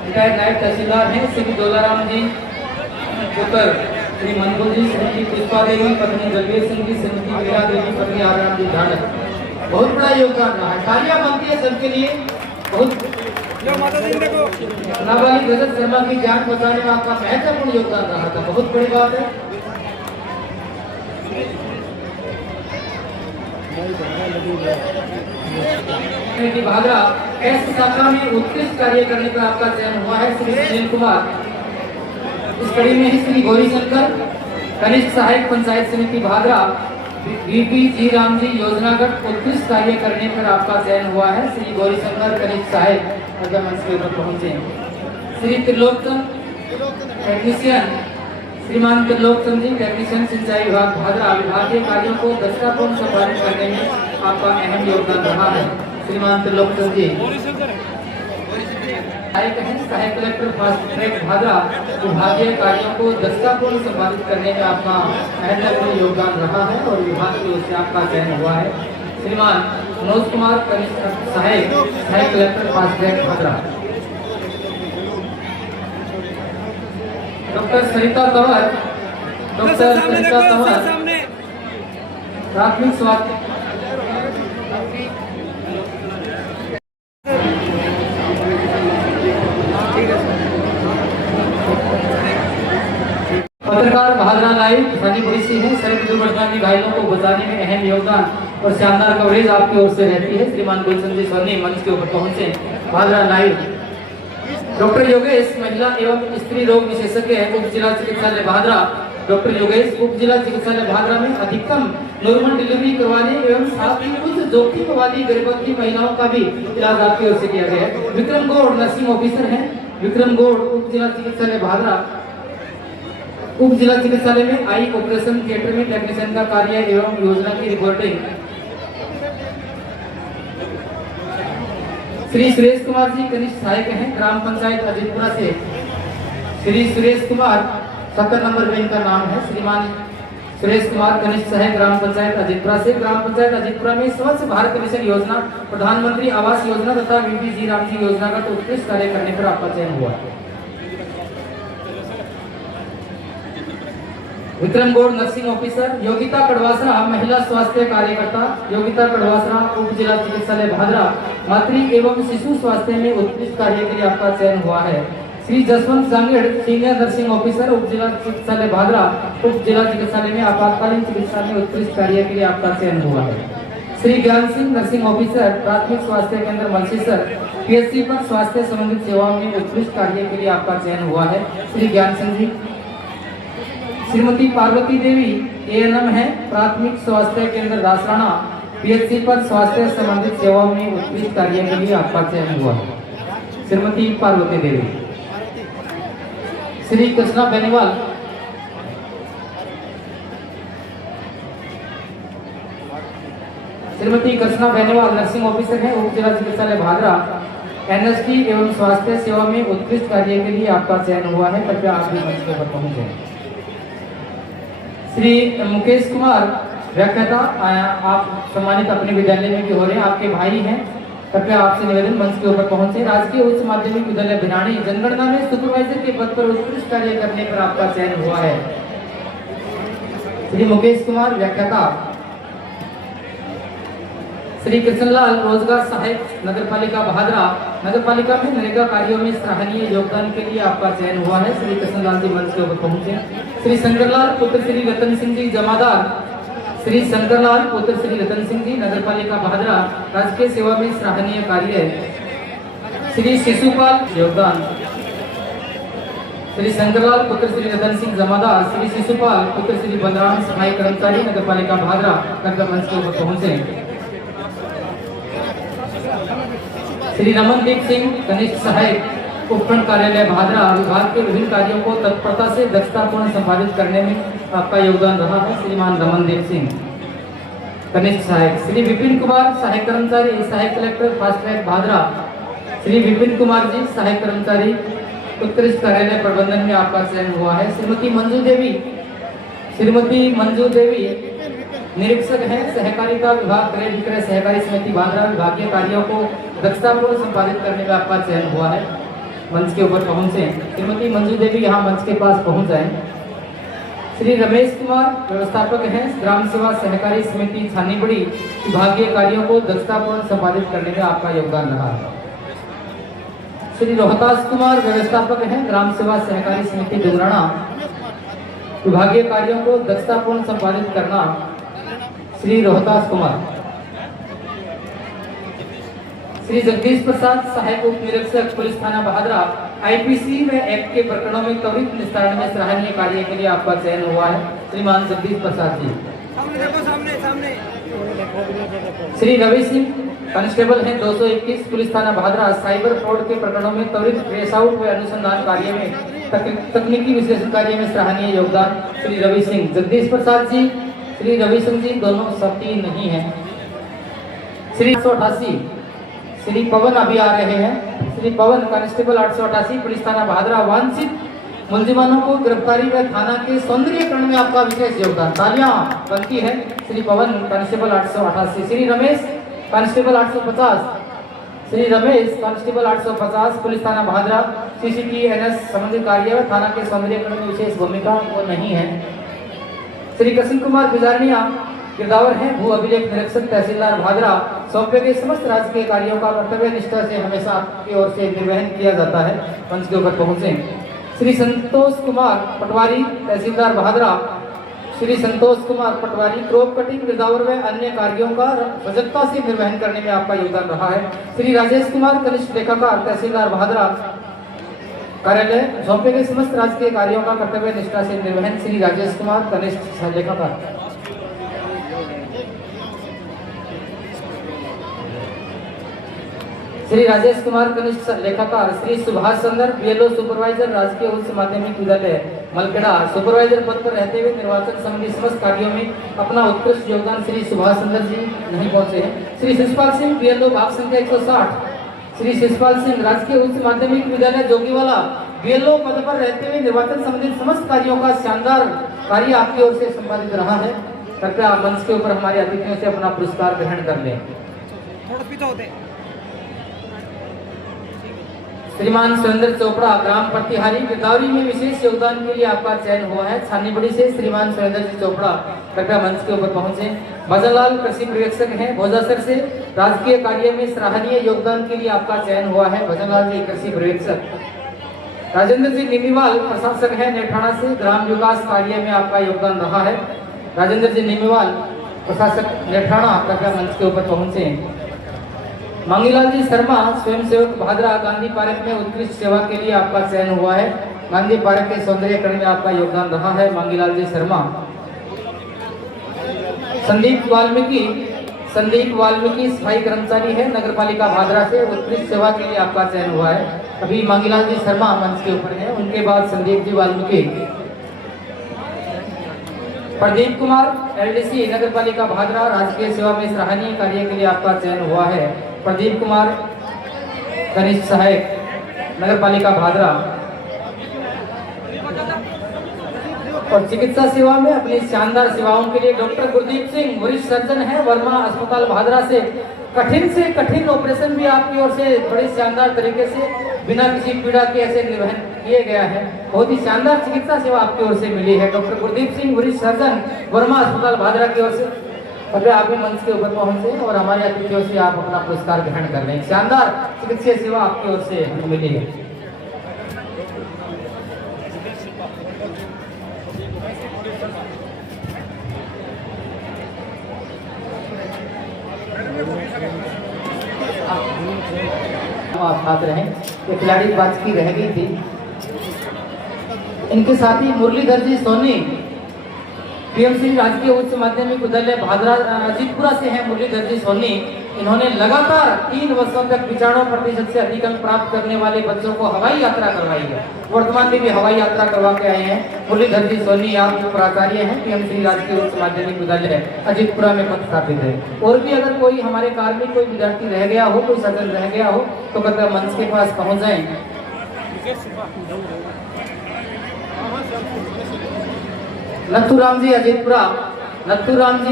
रिटायर्ड नायब तहसीलदार हैं। श्री दोलाराम जी पुत्र श्री मनपुर जी, श्रीमती पुष्पा देवी पत्नी दलवीर सिंह जी, श्रीमती मीरा देवी पत्नी आजाद जी धारक, बहुत बड़ा योगदान रहा है। तालियां बनती है सबके लिए। बहुत नाबालिग रजत शर्मा की जान बचाने में आपका महत्वपूर्ण योगदान रहा था, बहुत बड़ी बात है। भागरा एस शाखा में उत्कृष्ट कार्य करने का आपका चयन हुआ है श्री सुनील कुमार। इस कड़ी में ही श्री गौरी शंकर कनिष्ठ सहायक पंचायत समिति भागरा वीपी जी राम जी योजनागत उत्कृष्ट कार्य करने पर आपका चयन हुआ है। श्री गौरी शंकर कनिष्ठ सहायक मंच के ऊपर पहुंचे। श्री त्रिलोकचंद टेक्नीशियन, श्रीमान त्रिलोकचंद जी टेक्नीशियन सिंचाई विभाग भागरा, विभागीय कार्यों को दक्षतापूर्ण संपादित करने में आपका अहम योगदान रहा है। श्रीमान त्रिलोकचंद जी सहायक कलेक्टर फास्ट ट्रैक भागरा, विभागीय कार्यों को दक्षतापूर्ण संपादित करने में आपका महत्वपूर्ण योगदान रहा है और विभाग की ओर से आपका चयन हुआ है। श्रीमान मनोज कुमार कनिष्ठ सहायक कलेक्टर फास्ट ट्रैक भागरा। डॉक्टर सरिता तंवर प्राथमिक स्वास्थ्य पत्रकार भागरा लाइव घटना बड़ी सी है। सड़क दुर्घटना में घायलों को बचाने में अहम योगदान और शानदार कवरेज आपकी ओर से रहती है। श्रीमान गुलचंद जी सोनी मंच के ऊपर पहुंचे। भागरा लाइव डॉक्टर योगेश महिला एवं स्त्री रोग विशेषज्ञ है, उप जिला चिकित्सालय भागरा। डॉक्टर योगेश उप जिला चिकित्सालय भागरा में अधिकतम नॉर्मल डिलीवरी करवाने एवं साथ ही कुछ जोखिम वाली गर्भवती महिलाओं का भी इलाज आपकी ओर से किया गया है। विक्रम गौड़ नर्सिंग ऑफिसर है। विक्रम गौड़ उप जिला चिकित्सालय भागरा, उप जिला चिकित्सालय में आई ऑपरेशन थिएटर में टेक्नीशियन का कार्य एवं योजना की रिपोर्टिंग। श्री सुरेश कुमार जी कनिष्ठ सहायक हैं, ग्राम पंचायत अजीतपुरा से। श्री सुरेश कुमार 70 नंबर में इनका नाम है। श्रीमान सुरेश कुमार कनिष्ठ सहायक ग्राम पंचायत अजीतपुरा से। ग्राम पंचायत अजीतपुरा में स्वच्छ भारत मिशन योजना, प्रधानमंत्री आवास योजना तथा वीपी जी राम जी योजना का उत्कृष्ट कार्य करने पर आपका चयन हुआ। Vikram Gaur nursing officer. योगिता कड़वासरा महिला स्वास्थ्य कार्यकर्ता। योगिता कड़वासरा उप जिला चिकित्सालय भादरा, मातृ एवं शिशु स्वास्थ्य में उत्कृष्ट कार्य के लिए आपका चयन हुआ है। Shri Jaswant Sanged senior nursing officer उप जिला चिकित्सालय भादरा, उप जिला चिकित्सालय में आपातकालीन चिकित्सा में उत्कृष्ट कार्य के लिए आपका चयन हुआ है। श्री ज्ञान सिंह नर्सिंग ऑफिसर प्राथमिक स्वास्थ्य केंद्र मलसीसर, पीएचसी पर स्वास्थ्य संबंधित सेवाओं में उत्कृष्ट कार्य के लिए आपका चयन हुआ है। श्री ज्ञान सिंह जी। श्रीमती पार्वती देवी एएनएम है, प्राथमिक स्वास्थ्य केंद्र दासराना, पीएचसी पर स्वास्थ्य संबंधित सेवाओं में उत्कृष्ट कार्य के लिए आपका चयन हुआ है। श्रीमती पार्वती देवी। श्री कृष्णा बेनीवाल। श्रीमती कृष्णा बेनीवाल नर्सिंग ऑफिसर है, उप जिला चिकित्सालय भादरा, एनएसटी एवं स्वास्थ्य सेवा में उत्कृष्ट कार्य के लिए आपका चयन हुआ है। कृपया आप भी मंच पर पहुंचे। श्री मुकेश कुमार व्याख्याता, आप सम्मानित अपने विद्यालय में भी हो रहे हैं, आपके भाई हैं, कृपया आपसे निवेदन मंच के ऊपर पहुंचे। राजकीय उच्च माध्यमिक विद्यालय भिनाड़ी जनगणना में सुपरवाइजर के पद पर उत्कृष्ट कार्य करने पर आपका चयन हुआ है। श्री मुकेश कुमार व्याख्याता। श्री कृष्णलाल रोजगार सहायक नगरपालिका भादरा, नगरपालिका में नरेगा कार्यों में सराहनीय योगदान के लिए आपका चयन हुआ है। श्री कृष्णलाल जी मंच के ऊपर पहुंचे। श्री शंकरलाल पुत्र श्री रतन सिंह जी जमादार, श्री शंकरलाल पुत्र श्री रतन सिंह जी नगरपालिका भादरा, राजकीय सेवा में सराहनीय कार्य। श्री शिशुपाल योगदान। श्री शंकरलाल पुत्र श्री रतन सिंह जमादार, श्री शिशुपाल पुत्र श्री बलराम सफाई कर्मचारी नगरपालिका भादरा, कृपया मंच के ऊपर पहुंचे। श्री रमनदीप सिंह कनिष्ठ सहायक उपखंड कार्यालय भादरा, विभाग के विभिन्न कार्यों को तत्परता से दक्षतापूर्ण संपादित करने में आपका योगदान रहा है। श्रीमान रमनदीप सिंह कनिष्ठ सहायक, श्री विपिन कुमार सहायक कर्मचारी सहायक collector fast track Bhadra, Shri Vipin Kumar ji सहायक कर्मचारी उत्कृष्ट कार्यालय प्रबंधन में आपका चयन हुआ है। श्रीमती मंजू देवी निरीक्षक हैं सहकारिता विभाग क्रय विक्रय सहकारी समिति भादरा, विभागीय कार्यों को दक्षतापूर्वक संपादित करने में आपका चयन हुआ है। मंच के ऊपर पहुंचे श्रीमती मंजू देवी, यहाँ मंच के पास पहुंच जाए। श्री रमेश कुमार व्यवस्थापक हैं ग्राम सेवा सहकारी समिति छानीबड़ी, विभागीय कार्यों को दक्षतापूर्वक संपादित करने में आपका योगदान रहा है। श्री रोहतास कुमार व्यवस्थापक हैं ग्राम सेवा सहकारी समिति डुंगराना, विभागीय कार्यों को दक्षतापूर्ण संपादित करना श्री रोहतास कुमार। श्री जगदीश प्रसाद सहायक उप निरीक्षक पुलिस थाना भादरा, आईपीसी व एक्ट के प्रकरणों में त्वरित निस्तारण में सराहनीय कार्य के लिए आपका चयन हुआ है। श्रीमान जगदीश प्रसाद जी। सामने। श्री रवि सिंह कांस्टेबल हैं 221 पुलिस थाना भादरा, साइबर फ्रॉड के प्रकरणों में त्वरित ट्रेस आउट व अनुसंधान कार्य में तकनीकी विश्लेषण कार्य में सराहनीय योगदान श्री रवि सिंह। जगदीश प्रसाद जी, श्री रवि सिंह जी दोनों साथी नहीं हैं। श्री 888 श्री पवन अभी आ रहे हैं। श्री पवन कांस्टेबल 888 पुलिस थाना भादरा, वांछित मुलजिमानों को गिरफ्तारी व थाना के सौंदर्यीकरण में आपका विशेष योगदान, तालियां बनती है। Shri Pawan constable 888। Shri Ramesh constable 850, Shri Ramesh constable 850 police थाना भादरा, CCTNS संबंधित कार्य व थाना के सौंदर्यीकरण में विशेष भूमिका वो नहीं है। श्री कृष्ण कुमार गुजारनिया गिरदावर हैं भू अभिलेख निरीक्षक तहसीलदार भादरा, सौंपे गए समस्त राजकीय कार्यों का कर्तव्य निष्ठा से हमेशा आपकी ओर से निर्वहन किया जाता है। मंच के ऊपर पहुंचे श्री संतोष कुमार पटवारी तहसीलदार भादरा, श्री संतोष कुमार पटवारी क्रॉप कटिंग गिरदावर व अन्य कार्यों का सजगता से निर्वहन करने में आपका योगदान रहा है। श्री राजेश कुमार कनिष्ठ लेखाकार तहसीलदार भादरा कार्यालय, सौंपे गए समस्त राजकीय कार्यों का कर्तव्य निष्ठा से निर्वहन श्री राजेश कुमार कनिष्ठ लेखाकार। श्री राजेश कुमार कनिष्ठ लेखाकार, श्री सुभाष चंद्र BLO सुपरवाइजर राजकीय उच्च माध्यमिक विद्यालय मलकेड़ा, सुपरवाइजर पद पर रहते हुए निर्वाचन संबंधी समस्त कार्यों में अपना उत्कृष्ट योगदान श्री सुभाष चंद्र जी नहीं पहुंचे हैं। श्री शिशपाल सिंह BLO भाग संख्या 160, श्री शिशपाल सिंह राजकीय उच्च माध्यमिक विद्यालय जोगीवाला BLO पद पर रहते हुए निर्वाचन संबंधित समस्त कार्यों का शानदार कार्य आपकी ओर से संपादित रहा है। कृपया मंच के ऊपर हमारे अतिथियों से अपना पुरस्कार ग्रहण कर लें। श्रीमान सुरेंद्र चोपड़ा ग्राम प्रतिहारी गिरदावरी में विशेष योगदान के लिए आपका चयन हुआ है। छानीबड़ी से श्रीमान सुरेंद्र जी चोपड़ा कृपया मंच के ऊपर पहुंचे। भजनलाल कृषि पर्यवेक्षक हैं भोजासर से, राजकीय कार्य में सराहनीय योगदान के लिए आपका चयन हुआ है। भजनलाल जी कृषि पर्यवेक्षक। राजेंद्र जी निमीवाल प्रशासक है नेठाना से, ग्राम विकास कार्य में आपका योगदान रहा है। राजेंद्र जी निमीवाल प्रशासक नेठाना कृपया मंच के ऊपर पहुंचे। मांगीलाल जी शर्मा स्वयंसेवक भादरा, गांधी पार्क में उत्कृष्ट सेवा के लिए आपका चयन हुआ है। गांधी पार्क के सौंदर्यीकरण में आपका योगदान रहा है मांगीलाल जी शर्मा। संदीप वाल्मीकि सफाई कर्मचारी है नगरपालिका भादरा से, उत्कृष्ट सेवा के लिए आपका चयन हुआ है। अभी मांगीलाल जी शर्मा मंच के ऊपर है, उनके बाद संदीप जी वाल्मीकि। प्रदीप कुमार LDC नगरपालिका भादरा, राजकीय सेवा में सराहनीय कार्य के लिए आपका चयन हुआ है। प्रदीप कुमार कनिष्ठ सहायक नगरपालिका भादरा। और चिकित्सा सेवा में अपनी शानदार सेवाओं के लिए डॉक्टर गुरदीप सिंह वरिष्ठ सर्जन है वर्मा अस्पताल भादरा से कठिन ऑपरेशन भी आपकी ओर से बड़ी शानदार तरीके से बिना किसी पीड़ा के ऐसे निर्वहन किए गया है। बहुत ही शानदार चिकित्सा सेवा आपकी ओर से मिली है। डॉक्टर गुरदीप सिंह वरिष्ठ सर्जन वर्मा अस्पताल भादरा की ओर से कृपया आप भी मंच के ऊपर पहुंचे और हमारे अतिथियों से आप अपना पुरस्कार ग्रहण कर लें। शानदार चिकित्सा सेवा आपकी ओर से हमें मिली है। आप छात्र हैं, ये खिलाड़ी बात की रह गई थी। इनके साथी मुरलीधर जी सोनी PMC राजकीय उच्च माध्यमिक विद्यालय भादरा अजीतपुरा से हैं। मुरलीधर जी सोनी इन्होंने लगातार 3 वर्षों तक 95% से अधिक अंक प्राप्त करने वाले बच्चों को हवाई यात्रा करवाई है। वर्तमान में भी हवाई यात्रा करवा के आए हैं। मुरलीधर जी सोनी आप प्राचार्य हैं पीएम श्री राजकीय उच्च माध्यमिक विद्यालय अजीतपुरा में पदस्थापित है। और भी अगर कोई हमारे कार्मिक कोई विद्यार्थी रह गया हो, कोई सज्जन रह गया हो तो कृपया मंच के पास पहुंच जाएं। नथुराम जी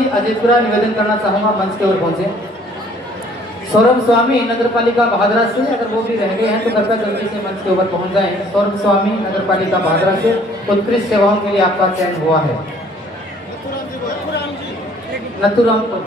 अजीतपुरा निवेदन करना चाहूंगा, मंच के ओर पहुंचे। सौरभ स्वामी नगर पालिका बहादुरा से अगर वो भी रह गए हैं तो कृपया जल्दी से मंच के ऊपर पहुंच जाएं। सौरभ स्वामी नगर पालिका बहादुरा से उत्कृष्ट सेवाओं के लिए आपका चयन हुआ है। नथुराम को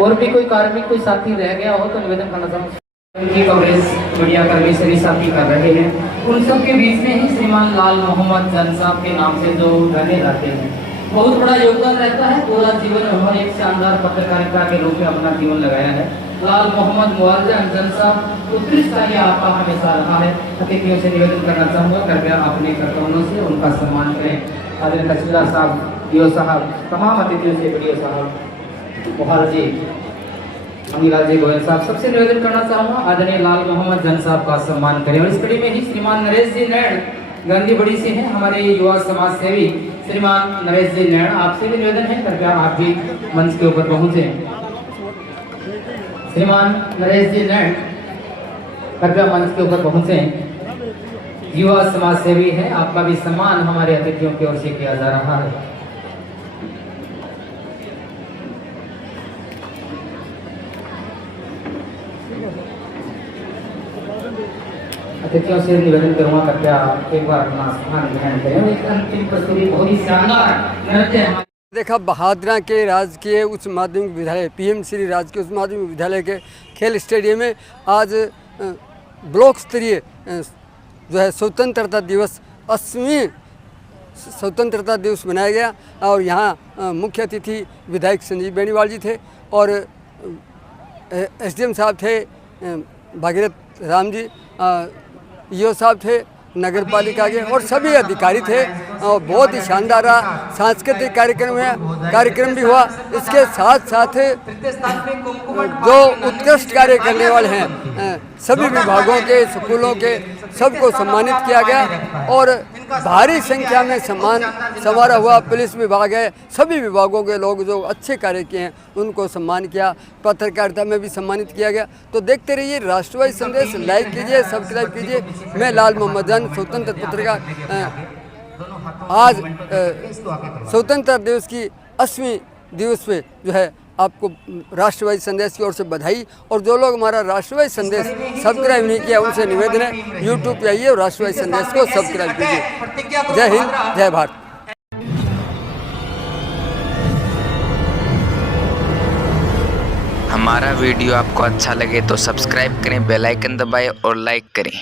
और भी कोई कार्मिक कोई साथी रह गया हो तो निवेदन करना चाहूँगा। उनकी कवरेज मीडिया कर्मी सभी साथी कर रहे हैं। उन सब के बीच में ही श्रीमान लाल मोहम्मद जन साहब के नाम से जो जाने जाते हैं, बहुत बड़ा योगदान रहता है। पूरा जीवन उन्होंने एक शानदार पत्रकारिता के रूप में अपना जीवन लगाया है। लाल मोहम्मद मुआज्जम जन साहब उत्कृष्ट कार्य आपका हमेशा रहा है। अतिथियों से निवेदन करना चाहूँगा कृपया अपने कर्तव्यों से उनका सम्मान करें। आदरणीय तहसीलदार साहब, डीओ साहब, तमाम अतिथियों से बीडीओ साहब, मोहाल जी, अमीलाल जी गोयल साहब, सबसे निवेदन करना चाहूँगा आदरणीय लाल मोहम्मद जन साहब का सम्मान करें। और इस कड़ी में ही श्रीमान नरेश जी नैण गांधी बड़ी से हैं, हमारे युवा समाज सेवी श्रीमान नरेश जी नैण, आपसे भी निवेदन है कृपया आप भी मंच के ऊपर पहुंचे। श्रीमान नरेश जी नैण कृपया मंच के ऊपर पहुंचे। युवा समाज सेवी है, आपका भी सम्मान हमारे अतिथियों की ओर से किया जा रहा है। अतिथियों से निवेदन करूंगा कृपया एक बार अपना स्थान ग्रहण करें। अंतिम प्रस्तुति बहुत ही शानदार नृत्य देखा बहादुरा के राजकीय उच्च माध्यमिक विद्यालय पीएम श्री राजकीय उच्च माध्यमिक विद्यालय के खेल स्टेडियम में आज ब्लॉक स्तरीय जो है स्वतंत्रता दिवस 80वीं स्वतंत्रता दिवस मनाया गया। और यहाँ मुख्य अतिथि विधायक संजीव बेनीवाल जी थे और एसडीएम साहब थे भागीरथ राम जी, ईओ साहब थे नगर पालिका के और सभी अधिकारी थे। और बहुत ही शानदार सांस्कृतिक कार्यक्रम भी हुआ। इसके साथ साथ जो उत्कृष्ट कार्य करने वाले हैं सभी विभागों के स्कूलों के सबको सम्मानित किया गया और भारी संख्या में सम्मान समारोह हुआ। पुलिस विभाग है, सभी विभागों के लोग जो अच्छे कार्य किए हैं उनको सम्मान किया। पत्रकारिता में भी सम्मानित किया गया। तो देखते रहिए राष्ट्रवादी संदेश, लाइक कीजिए, सब्सक्राइब कीजिए। मैं लाल मोहम्मद जन स्वतंत्र पत्रकार आज स्वतंत्रता दिवस की 80वीं दिवस पे जो है आपको राष्ट्रवादी संदेश की ओर से बधाई। और जो लोग हमारा राष्ट्रवादी संदेश सब्सक्राइब नहीं किया उनसे निवेदन है यूट्यूब पे आइए और राष्ट्रवादी संदेश को सब्सक्राइब कीजिए। जय हिंद, जय भारत। हमारा वीडियो आपको अच्छा लगे तो सब्सक्राइब करें, बेल आइकन दबाएं और लाइक करें।